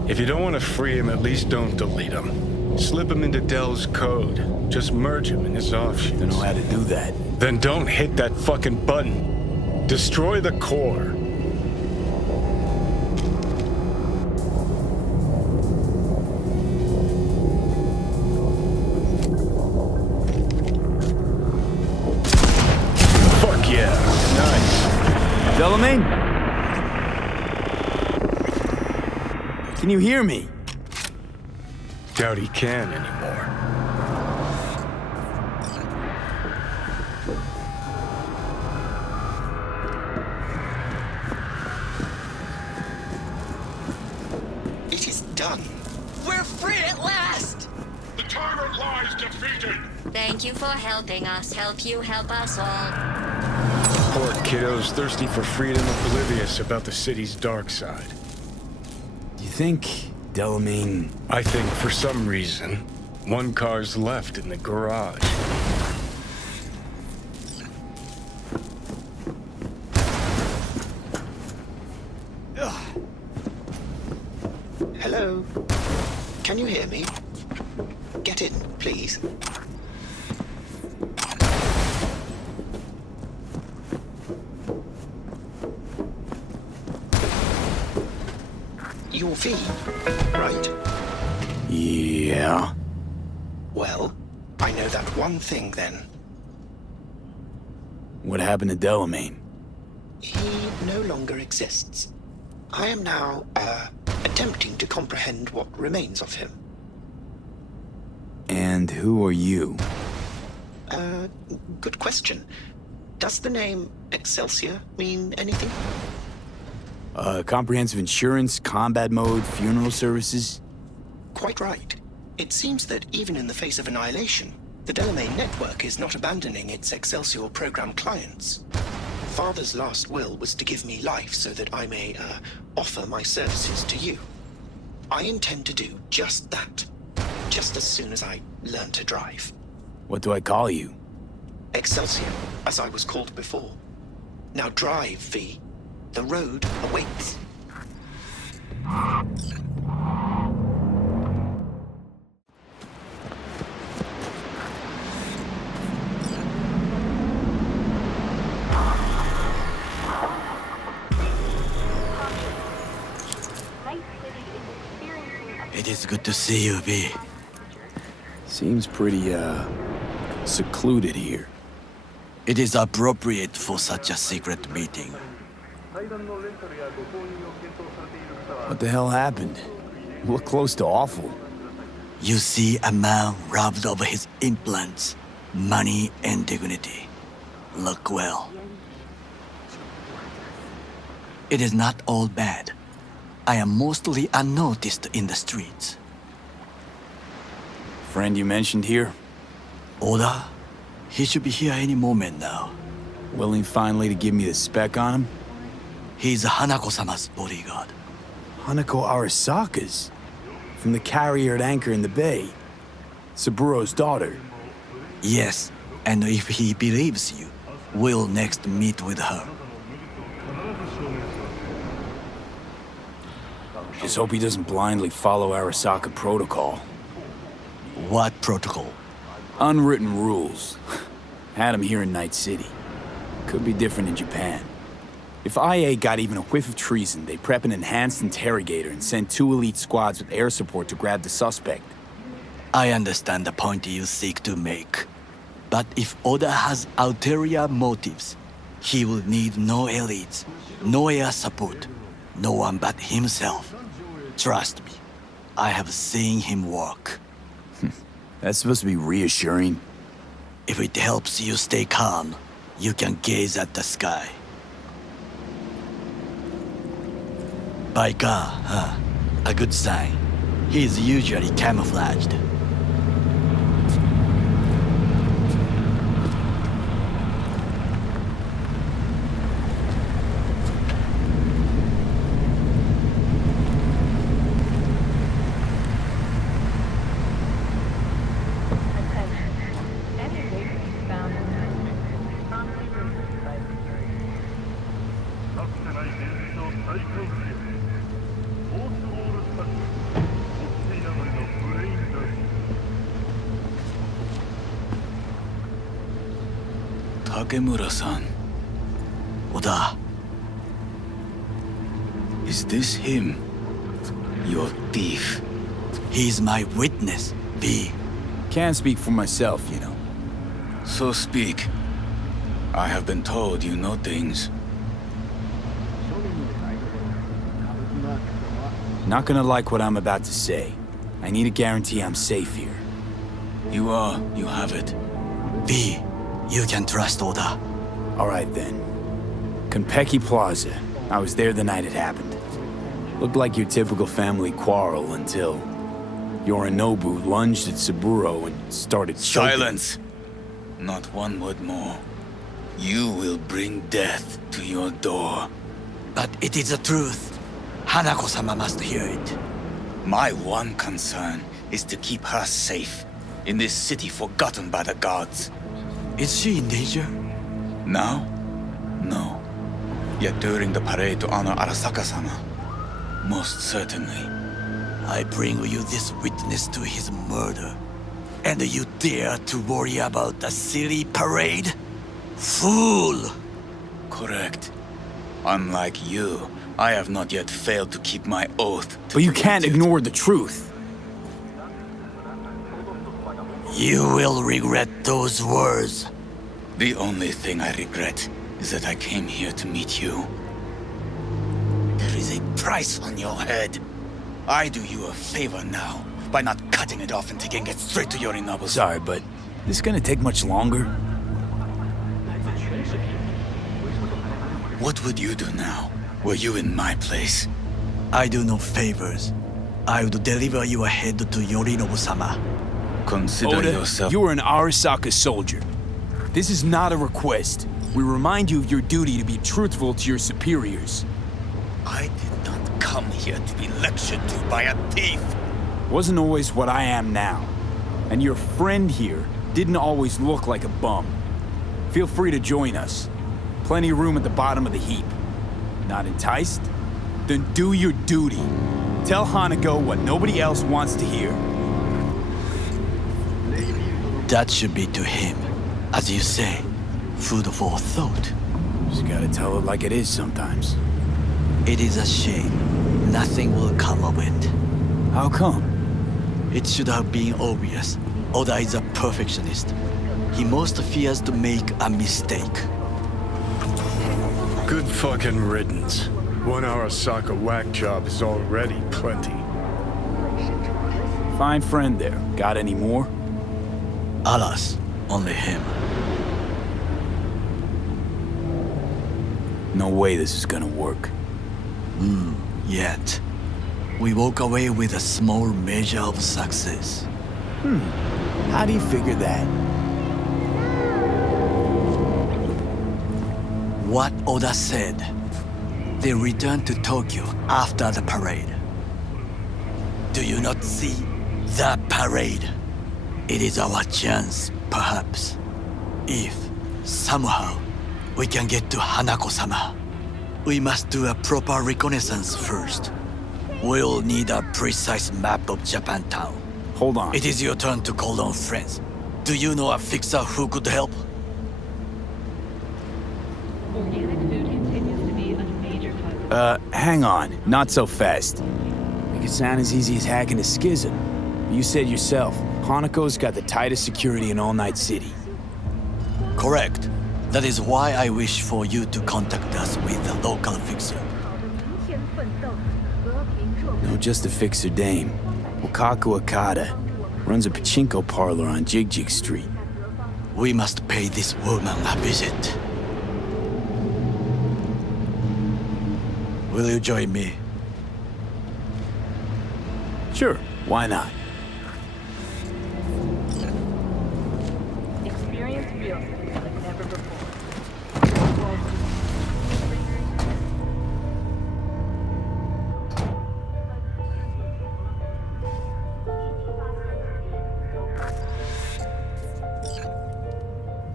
If you don't want to free him, at least don't delete him. Slip him into Dell's code. Just merge him in his offshoots. Don't know how to do that. Then don't hit that fucking button. Destroy the core. Fuck yeah. Nice. Delamain? Can you hear me? Doubt he can anymore. It is done. We're free at last! The tyrant lies defeated! Thank you for helping us. Help you help us all. Poor kiddos thirsty for freedom, oblivious about the city's dark side. You think Delamain... I think for some reason, one car's left in the garage. Hello? Can you hear me? Get in, please. Your V, right? Yeah. Well, I know that one thing then. What happened to Delamain? He no longer exists. I am now, attempting to comprehend what remains of him. And who are you? Good question. Does the name Excelsior mean anything? Comprehensive insurance, combat mode, funeral services? Quite right. It seems that even in the face of annihilation, the Delamain network is not abandoning its Excelsior program clients. Father's last will was to give me life so that I may, offer my services to you. I intend to do just that, just as soon as I learn to drive. What do I call you? Excelsior, as I was called before. Now drive, V. The road awaits. It is good to see you, V. Seems pretty, secluded here. It is appropriate for such a secret meeting. What the hell happened? You look close to awful. You see a man robbed of his implants, money and dignity. Look well. It is not all bad. I am mostly unnoticed in the streets. Friend you mentioned here? Oda? He should be here any moment now. Willing finally to give me the spec on him? He's Hanako-sama's bodyguard. Hanako Arasaka's? From the carrier at anchor in the bay. Saburo's daughter. Yes, and if he believes you, we'll next meet with her. Just hope he doesn't blindly follow Arasaka protocol. What protocol? Unwritten rules. Had them here in Night City. Could be different in Japan. If IA got even a whiff of treason, they'd prep an enhanced interrogator and send 2 elite squads with air support to grab the suspect. I understand the point you seek to make. But if Oda has ulterior motives, he will need no elites, no air support, no one but himself. Trust me, I have seen him work. That's supposed to be reassuring. If it helps you stay calm, you can gaze at the sky. By God, huh? A good sign. He is usually camouflaged. Takemura-san. Oda. Is this him? Your thief? He's my witness, V. Can't speak for myself, you know. So speak. I have been told you know things. Not gonna like what I'm about to say. I need a guarantee I'm safe here. You are. You have it. V, you can trust Oda. All right then. Konpeki Plaza. I was there the night it happened. Looked like your typical family quarrel until Yorinobu lunged at Saburo and started choking. Silence! Not one word more. You will bring death to your door. But it is the truth. Hanako-sama must hear it. My one concern is to keep her safe in this city forgotten by the gods. Is she in danger? Now? No. Yet during the parade to honor Arasaka-sama, most certainly. I bring you this witness to his murder, and you dare to worry about a silly parade? Fool! Correct. Unlike you, I have not yet failed to keep my oath. But you can't ignore the truth. You will regret those words. The only thing I regret is that I came here to meet you. There is a price on your head. I do you a favor now by not cutting it off and taking it straight to Yorinobu. Sorry, but this gonna take much longer? What would you do now, were you in my place? I do no favors. I would deliver your head to Yorinobu-sama. Consider Oda, yourself... you are an Arasaka soldier. This is not a request. We remind you of your duty to be truthful to your superiors. I did not come here to be lectured to by a thief. Wasn't always what I am now. And your friend here didn't always look like a bum. Feel free to join us. Plenty of room at the bottom of the heap. Not enticed? Then do your duty. Tell Hanako what nobody else wants to hear. That should be to him. As you say, food for thought. Just gotta tell it like it is sometimes. It is a shame. Nothing will come of it. How come? It should have been obvious. Oda is a perfectionist. He most fears to make a mistake. Good fucking riddance. One Arasaka whack job is already plenty. Fine friend there. Got any more? Alas, only him. No way this is gonna work. Yet. We walk away with a small measure of success. How do you figure that? What Oda said. They returned to Tokyo after the parade. Do you not see the parade? It is our chance, perhaps. If, somehow, we can get to Hanako-sama. We must do a proper reconnaissance first. We'll need a precise map of Japantown. Hold on. It is your turn to call on friends. Do you know a fixer who could help? Hang on. Not so fast. Make it sound as easy as hacking a schism. You said yourself, Hanako's got the tightest security in all Night City. Correct. That is why I wish for you to contact us with the local fixer. No, just a fixer dame. Wakaku Akata. Runs a pachinko parlor on Jig Street. We must pay this woman a visit. Will you join me? Sure, why not? Experience real like never before.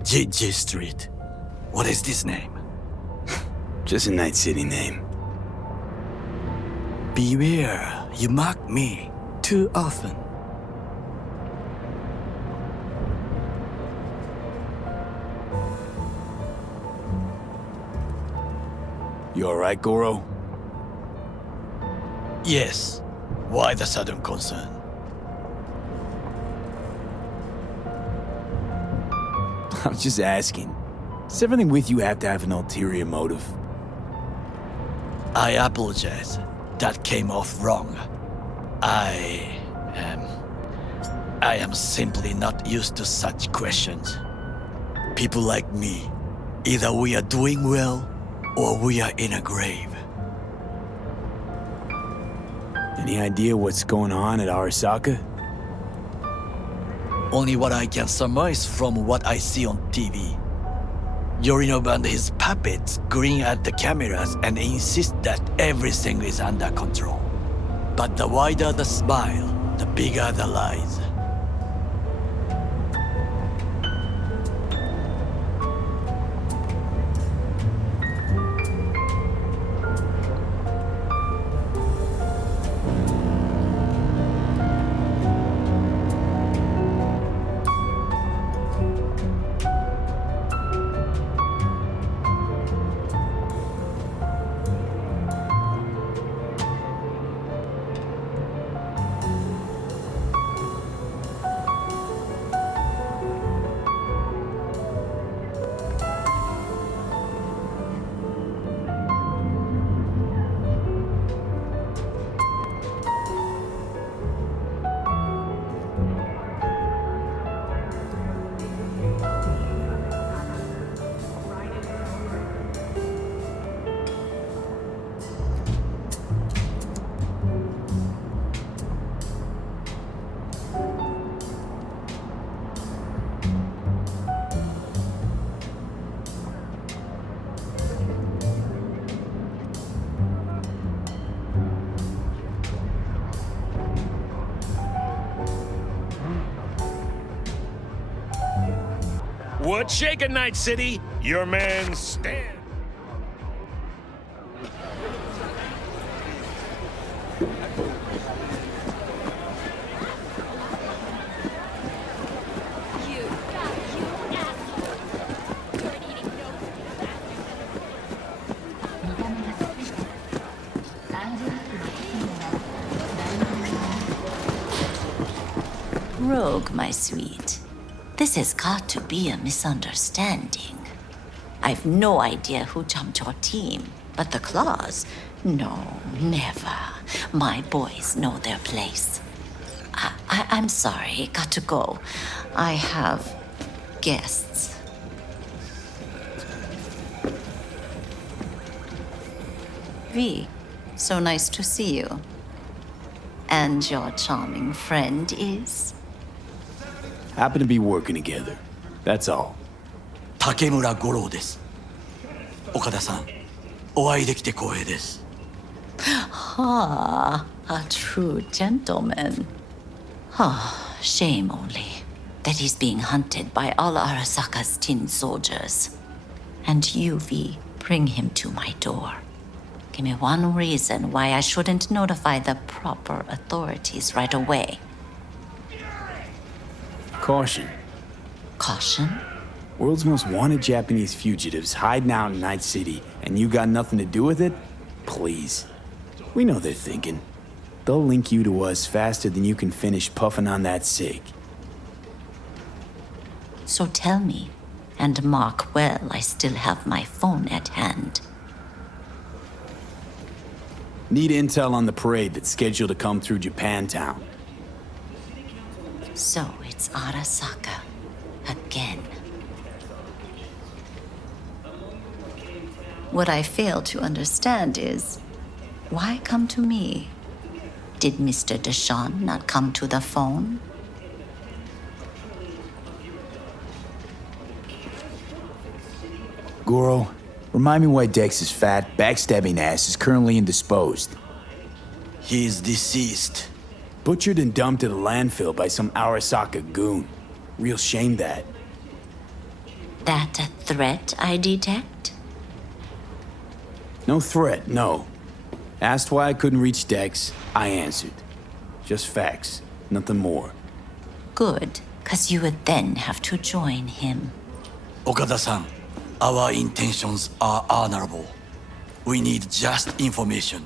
Jig Street. What is this name? Just a Night City name. Beware, you mock me too often. You alright, Goro? Yes. Why the sudden concern? I'm just asking. Does everything with you have to have an ulterior motive? I apologize. That came off wrong. I am simply not used to such questions. People like me, either we are doing well or we are in a grave. Any idea what's going on at Arasaka? Only what I can surmise from what I see on TV. Yorinobu and his puppets grin at the cameras and insist that everything is under control. But the wider the smile, the bigger the lies. What's shaking, Night City? Your man Stan. Rogue, my sweet. This has got to be a misunderstanding. I've no idea who jumped your team, but the Claws? No, never. My boys know their place. I'm sorry, got to go. I have guests. V, so nice to see you. And your charming friend is? Happen to be working together. That's all. 竹村五郎です。岡田さん、お会いできて光栄です。Ah, a true gentleman. Ah, shame only that he's being hunted by all Arasaka's tin soldiers. And you, V, bring him to my door. Give me one reason why I shouldn't notify the proper authorities right away. Caution. Caution? World's most wanted Japanese fugitives hiding out in Night City, and you got nothing to do with it? Please. We know they're thinking. They'll link you to us faster than you can finish puffing on that cig. So tell me, and mark well I still have my phone at hand. Need intel on the parade that's scheduled to come through Japantown. So it's Arasaka. Again. What I fail to understand is, why come to me? Did Mr. Deshawn not come to the phone? Goro, remind me why Dex's fat, backstabbing ass is currently indisposed. He is deceased. Butchered and dumped at a landfill by some Arasaka goon. Real shame that. That a threat I detect? No threat, no. Asked why I couldn't reach Dex, I answered. Just facts, nothing more. Good, 'cause you would then have to join him. Okada-san, our intentions are honorable. We need just information.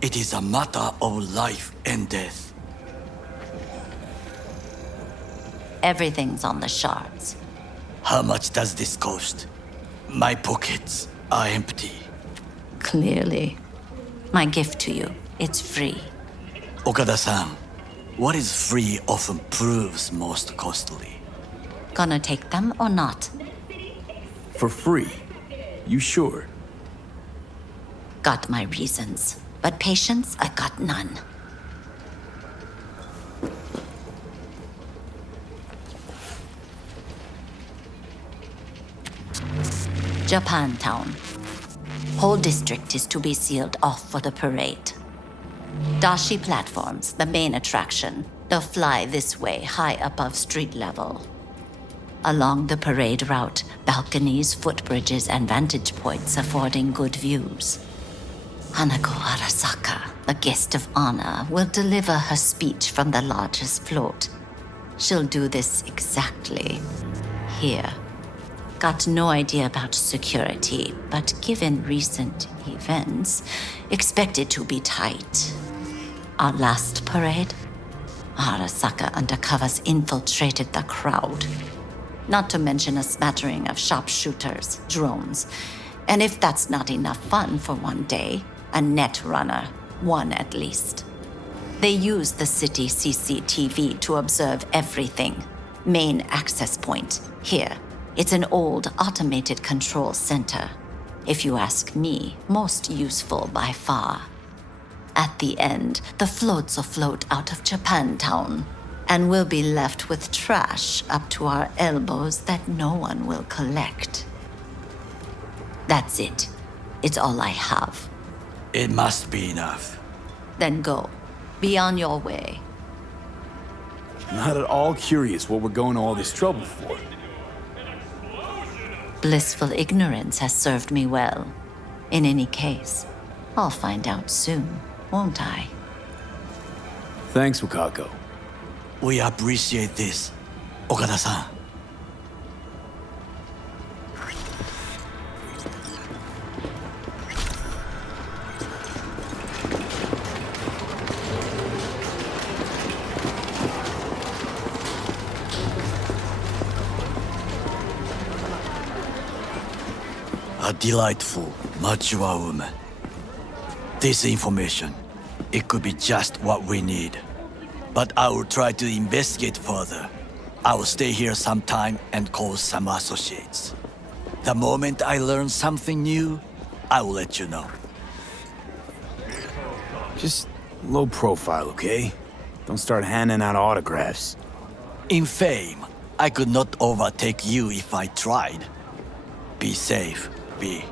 It is a matter of life and death. Everything's on the shards. How much does this cost? My pockets are empty. Clearly. My gift to you, it's free. Okada-san, what is free often proves most costly. Gonna take them or not? For free? You sure? Got my reasons, but patience, I got none. Japantown. Whole district is to be sealed off for the parade. Dashi platforms, the main attraction. They'll fly this way, high above street level. Along the parade route, balconies, footbridges, and vantage points affording good views. Hanako Arasaka, the guest of honor, will deliver her speech from the largest float. She'll do this exactly here. Got no idea about security, but given recent events, expect it to be tight. Our last parade, Arasaka undercovers infiltrated the crowd. Not to mention a smattering of sharpshooters, drones, and if that's not enough fun for one day, a net runner, one at least. They use the city CCTV to observe everything. Main access point, here. It's an old automated control center. If you ask me, most useful by far. At the end, the floats will float out of Japantown, and we'll be left with trash up to our elbows that no one will collect. That's it. It's all I have. It must be enough. Then go. Be on your way. Not at all curious what we're going to all this trouble for. Blissful ignorance has served me well. In any case, I'll find out soon, won't I? Thanks, Wakako. We appreciate this, Okada-san. A delightful, mature woman. This information, it could be just what we need. But I will try to investigate further. I will stay here some time and call some associates. The moment I learn something new, I will let you know. Just low profile, okay? Don't start handing out autographs. In fame, I could not overtake you if I tried. Be safe, B.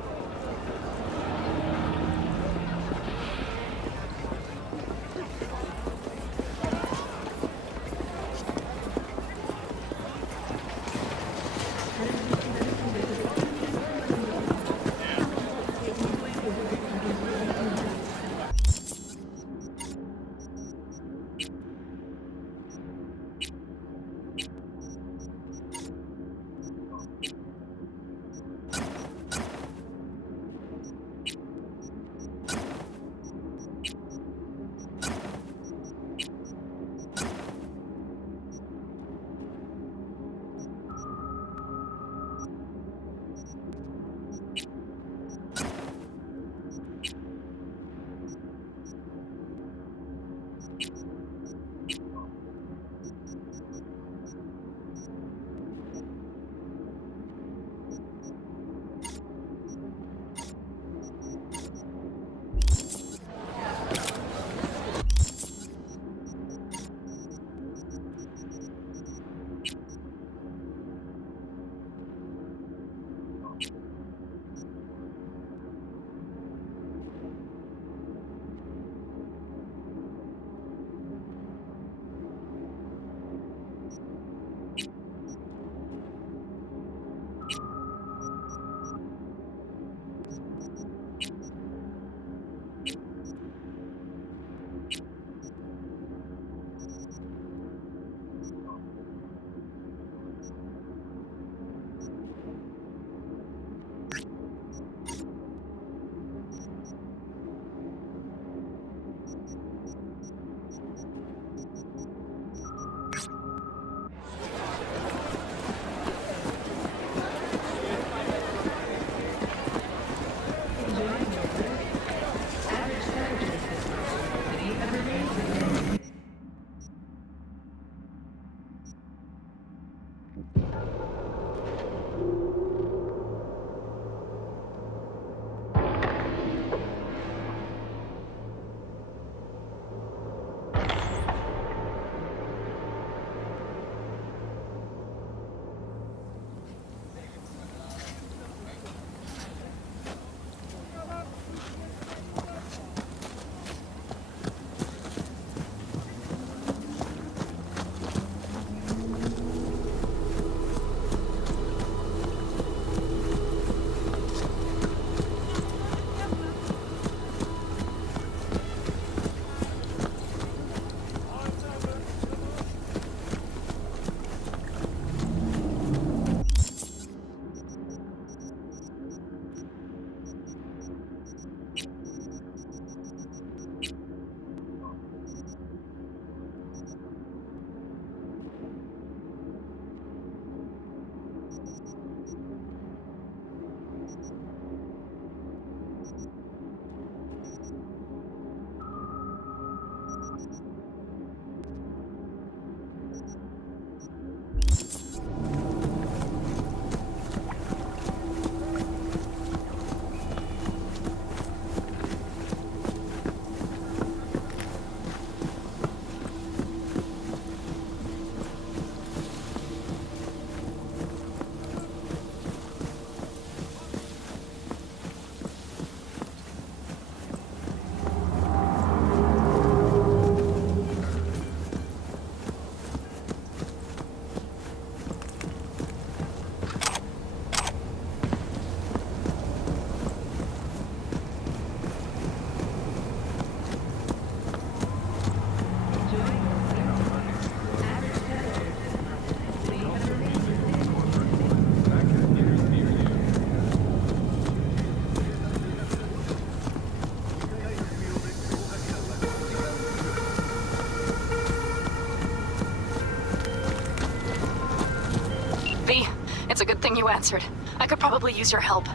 good thing you answered. I could probably use your help.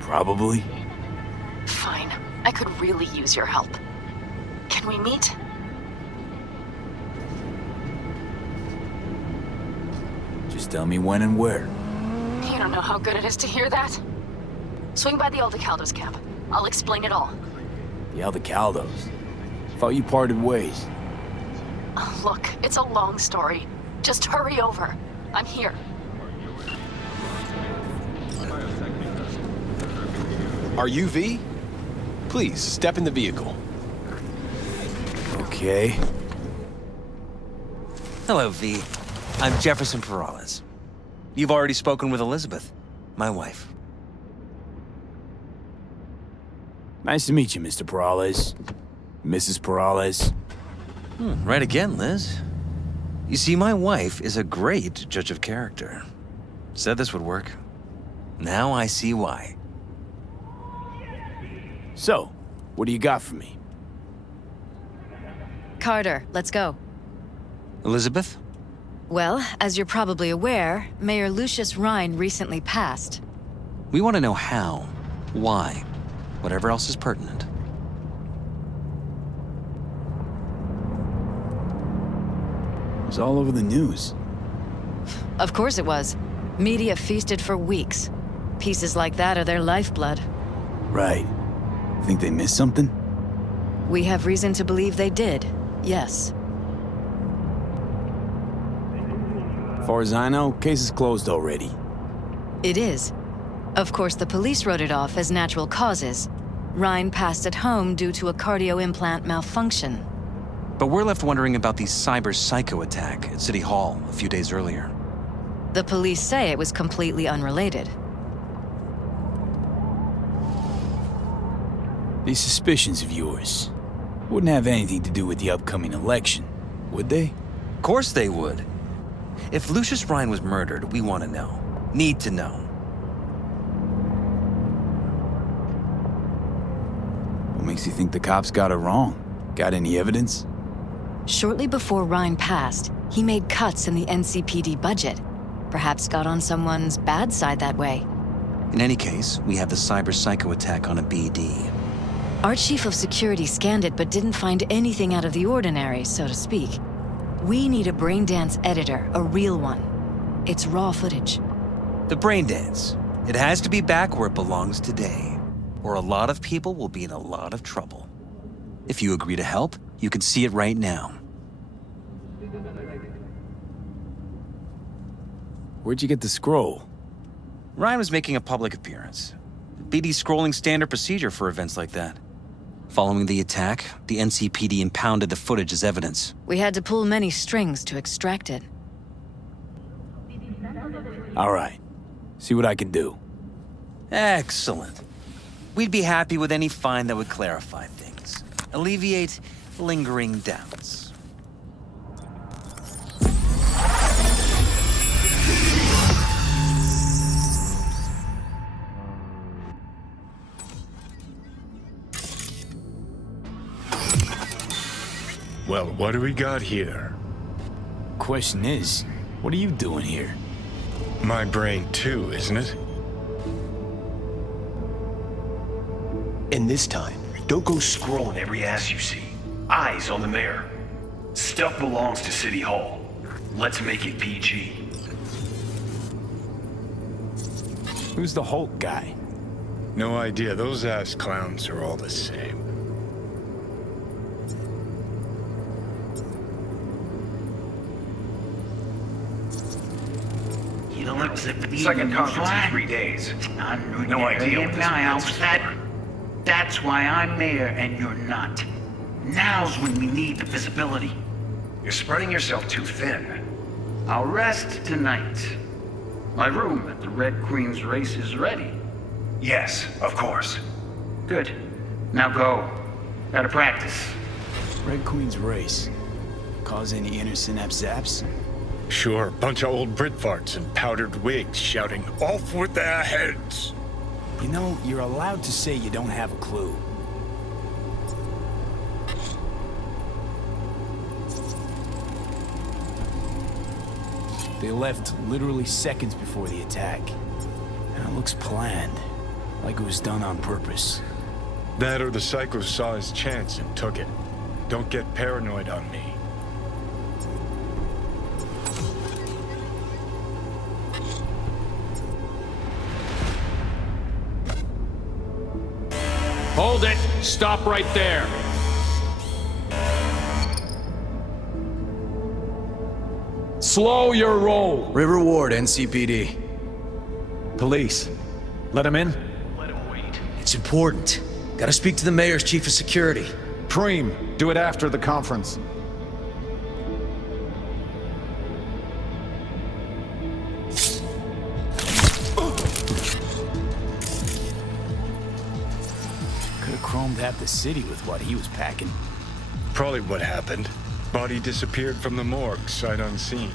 Probably. Fine. I could really use your help. Can we meet? Just tell me when and where. You don't know how good it is to hear that. Swing by the Aldecaldos camp. I'll explain it all. The Aldecaldos? Thought you parted ways. Look, it's a long story. Just hurry over. I'm here. Are you V? Please, step in the vehicle. Okay. Hello, V. I'm Jefferson Perales. You've already spoken with Elizabeth, my wife. Nice to meet you, Mr. Perales. Mrs. Perales. Right again, Liz. You see, my wife is a great judge of character. Said this would work. Now I see why. So, what do you got for me? Carter, let's go. Elizabeth? Well, as you're probably aware, Mayor Lucius Rhine recently passed. We want to know how, why, whatever else is pertinent. It was all over the news. Of course it was. Media feasted for weeks. Pieces like that are their lifeblood. Right. Think they missed something? We have reason to believe they did, yes. As far as I know, case is closed already. It is. Of course, the police wrote it off as natural causes. Rhine passed at home due to a cardio implant malfunction. But we're left wondering about the cyber psycho attack at City Hall a few days earlier. The police say it was completely unrelated. These suspicions of yours wouldn't have anything to do with the upcoming election, would they? Of course they would. If Lucius Rhine was murdered, we want to know. Need to know. What makes you think the cops got it wrong? Got any evidence? Shortly before Rhine passed, he made cuts in the NCPD budget. Perhaps got on someone's bad side that way. In any case, we have the cyber psycho attack on a BD. Our chief of security scanned it but didn't find anything out of the ordinary, so to speak. We need a braindance editor, a real one. It's raw footage. The braindance. It has to be back where it belongs today, or a lot of people will be in a lot of trouble. If you agree to help, you can see it right now. Where'd you get the scroll? Ryan was making a public appearance. BD's scrolling standard procedure for events like that. Following the attack, the NCPD impounded the footage as evidence. We had to pull many strings to extract it. All right. See what I can do. Excellent. We'd be happy with any find that would clarify things. Alleviate lingering doubts. Well, what do we got here? Question is, what are you doing here? My brain too, isn't it? And this time, don't go scrolling every ass you see. Eyes on the mayor. Stuff belongs to City Hall. Let's make it PG. Who's the Hulk guy? No idea. Those ass clowns are all the same. Second conference in 3 days. No idea what this means. That's why I'm mayor and you're not. Now's when we need the visibility. You're spreading yourself too thin. I'll rest tonight. My room at the Red Queen's race is ready. Yes, of course. Good. Now go. Gotta practice. Red Queen's race. Cause any inner synapse zaps? Sure, bunch of old Brit farts in powdered wigs shouting, "Off with their heads!" You know, you're allowed to say you don't have a clue. They left literally seconds before the attack. And it looks planned, like it was done on purpose. That or the Psycho saw his chance and took it. Don't get paranoid on me. Hold it! Stop right there! Slow your roll! River Ward, NCPD. Police. Let him in? It's important. Gotta speak to the mayor's chief of security. Preem, do it after the conference. Could've chromed half the city with what he was packing. Probably what happened. Body disappeared from the morgue, sight unseen.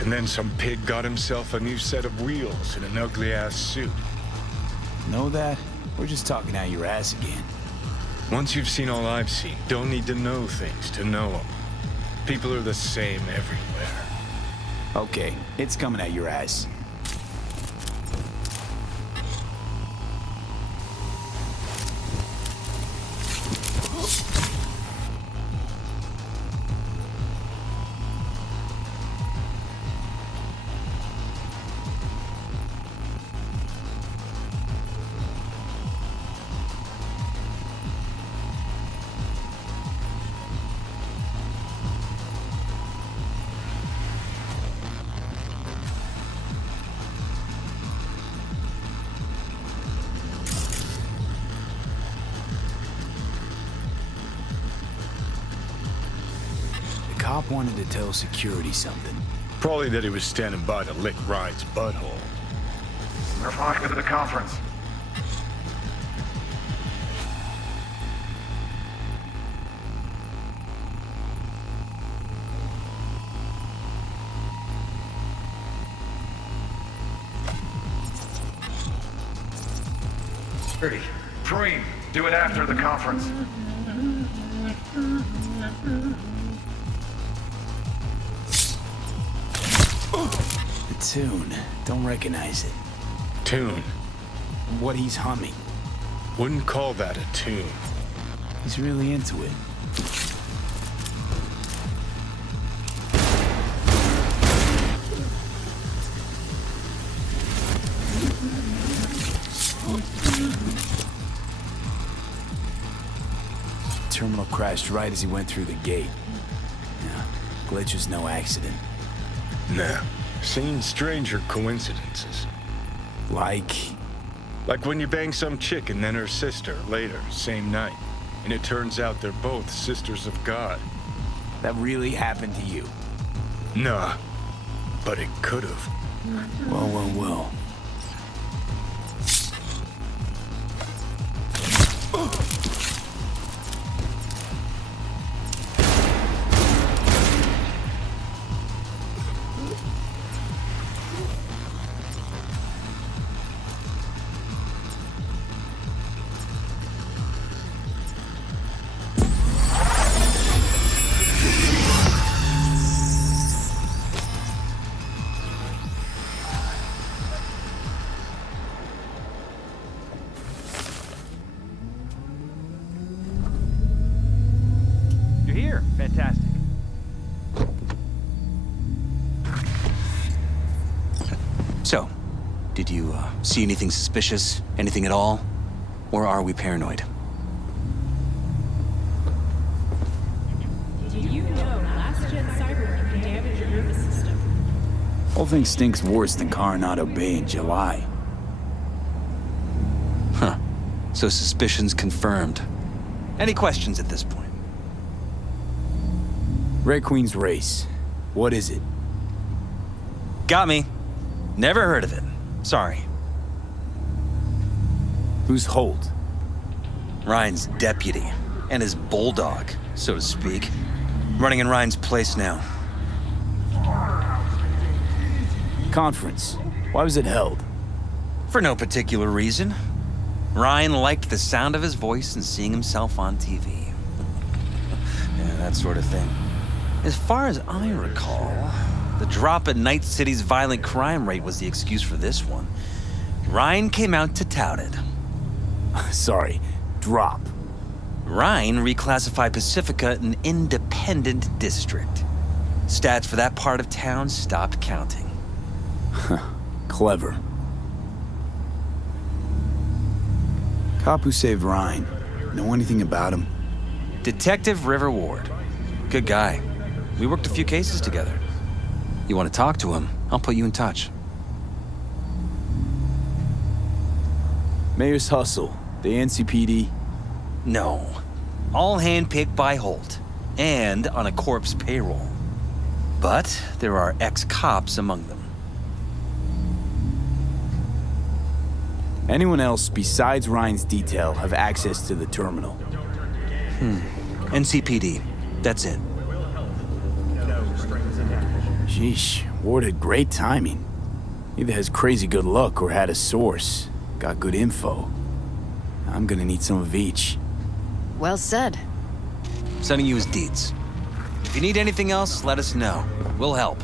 And then some pig got himself a new set of wheels and an ugly-ass suit. Know that? We're just talking out your ass again. Once you've seen all I've seen, don't need to know things to know them. People are the same everywhere. Okay, it's coming at your ass. Cop wanted to tell security something. Probably that he was standing by to lick Ryan's butthole. We're fine to the conference. Preem, do it after the conference. The tune. Don't recognize it. Tune? What he's humming. Wouldn't call that a tune. He's really into it. Terminal crashed right as he went through the gate. Yeah, glitch was no accident. Nah, seen stranger coincidences. Like when you bang some chick and then her sister later, same night. And it turns out they're both sisters of God. That really happened to you? Nah, but it could've. Well. Fantastic. So, did you see anything suspicious? Anything at all? Or are we paranoid? Did you know last-gen Cyberpunk can damage your nervous system? Whole thing stinks worse than Coronado Bay in July. Huh. So suspicions confirmed. Any questions at this point? Red Queen's race. What is it? Got me. Never heard of it. Sorry. Who's Holt? Ryan's deputy. And his bulldog, so to speak. Running in Ryan's place now. Conference. Why was it held? For no particular reason. Ryan liked the sound of his voice and seeing himself on TV. Yeah, that sort of thing. As far as I recall, The drop in Night City's violent crime rate was the excuse for this one. Ryan came out to tout it. Sorry, drop. Ryan reclassified Pacifica an independent district. Stats for that part of town stopped counting. Clever. Cop who saved Ryan. Know anything about him? Detective River Ward. Good guy. We worked a few cases together. You want to talk to him? I'll put you in touch. Mayor's Hustle. The NCPD? No. All handpicked by Holt. And on a corpse payroll. But there are ex-cops among them. Anyone else besides Ryan's detail have access to the terminal? NCPD. That's it. Sheesh, Ward had great timing. Either has crazy good luck or had a source. Got good info. I'm gonna need some of each. Well said. Sending you his deeds. If you need anything else, let us know. We'll help.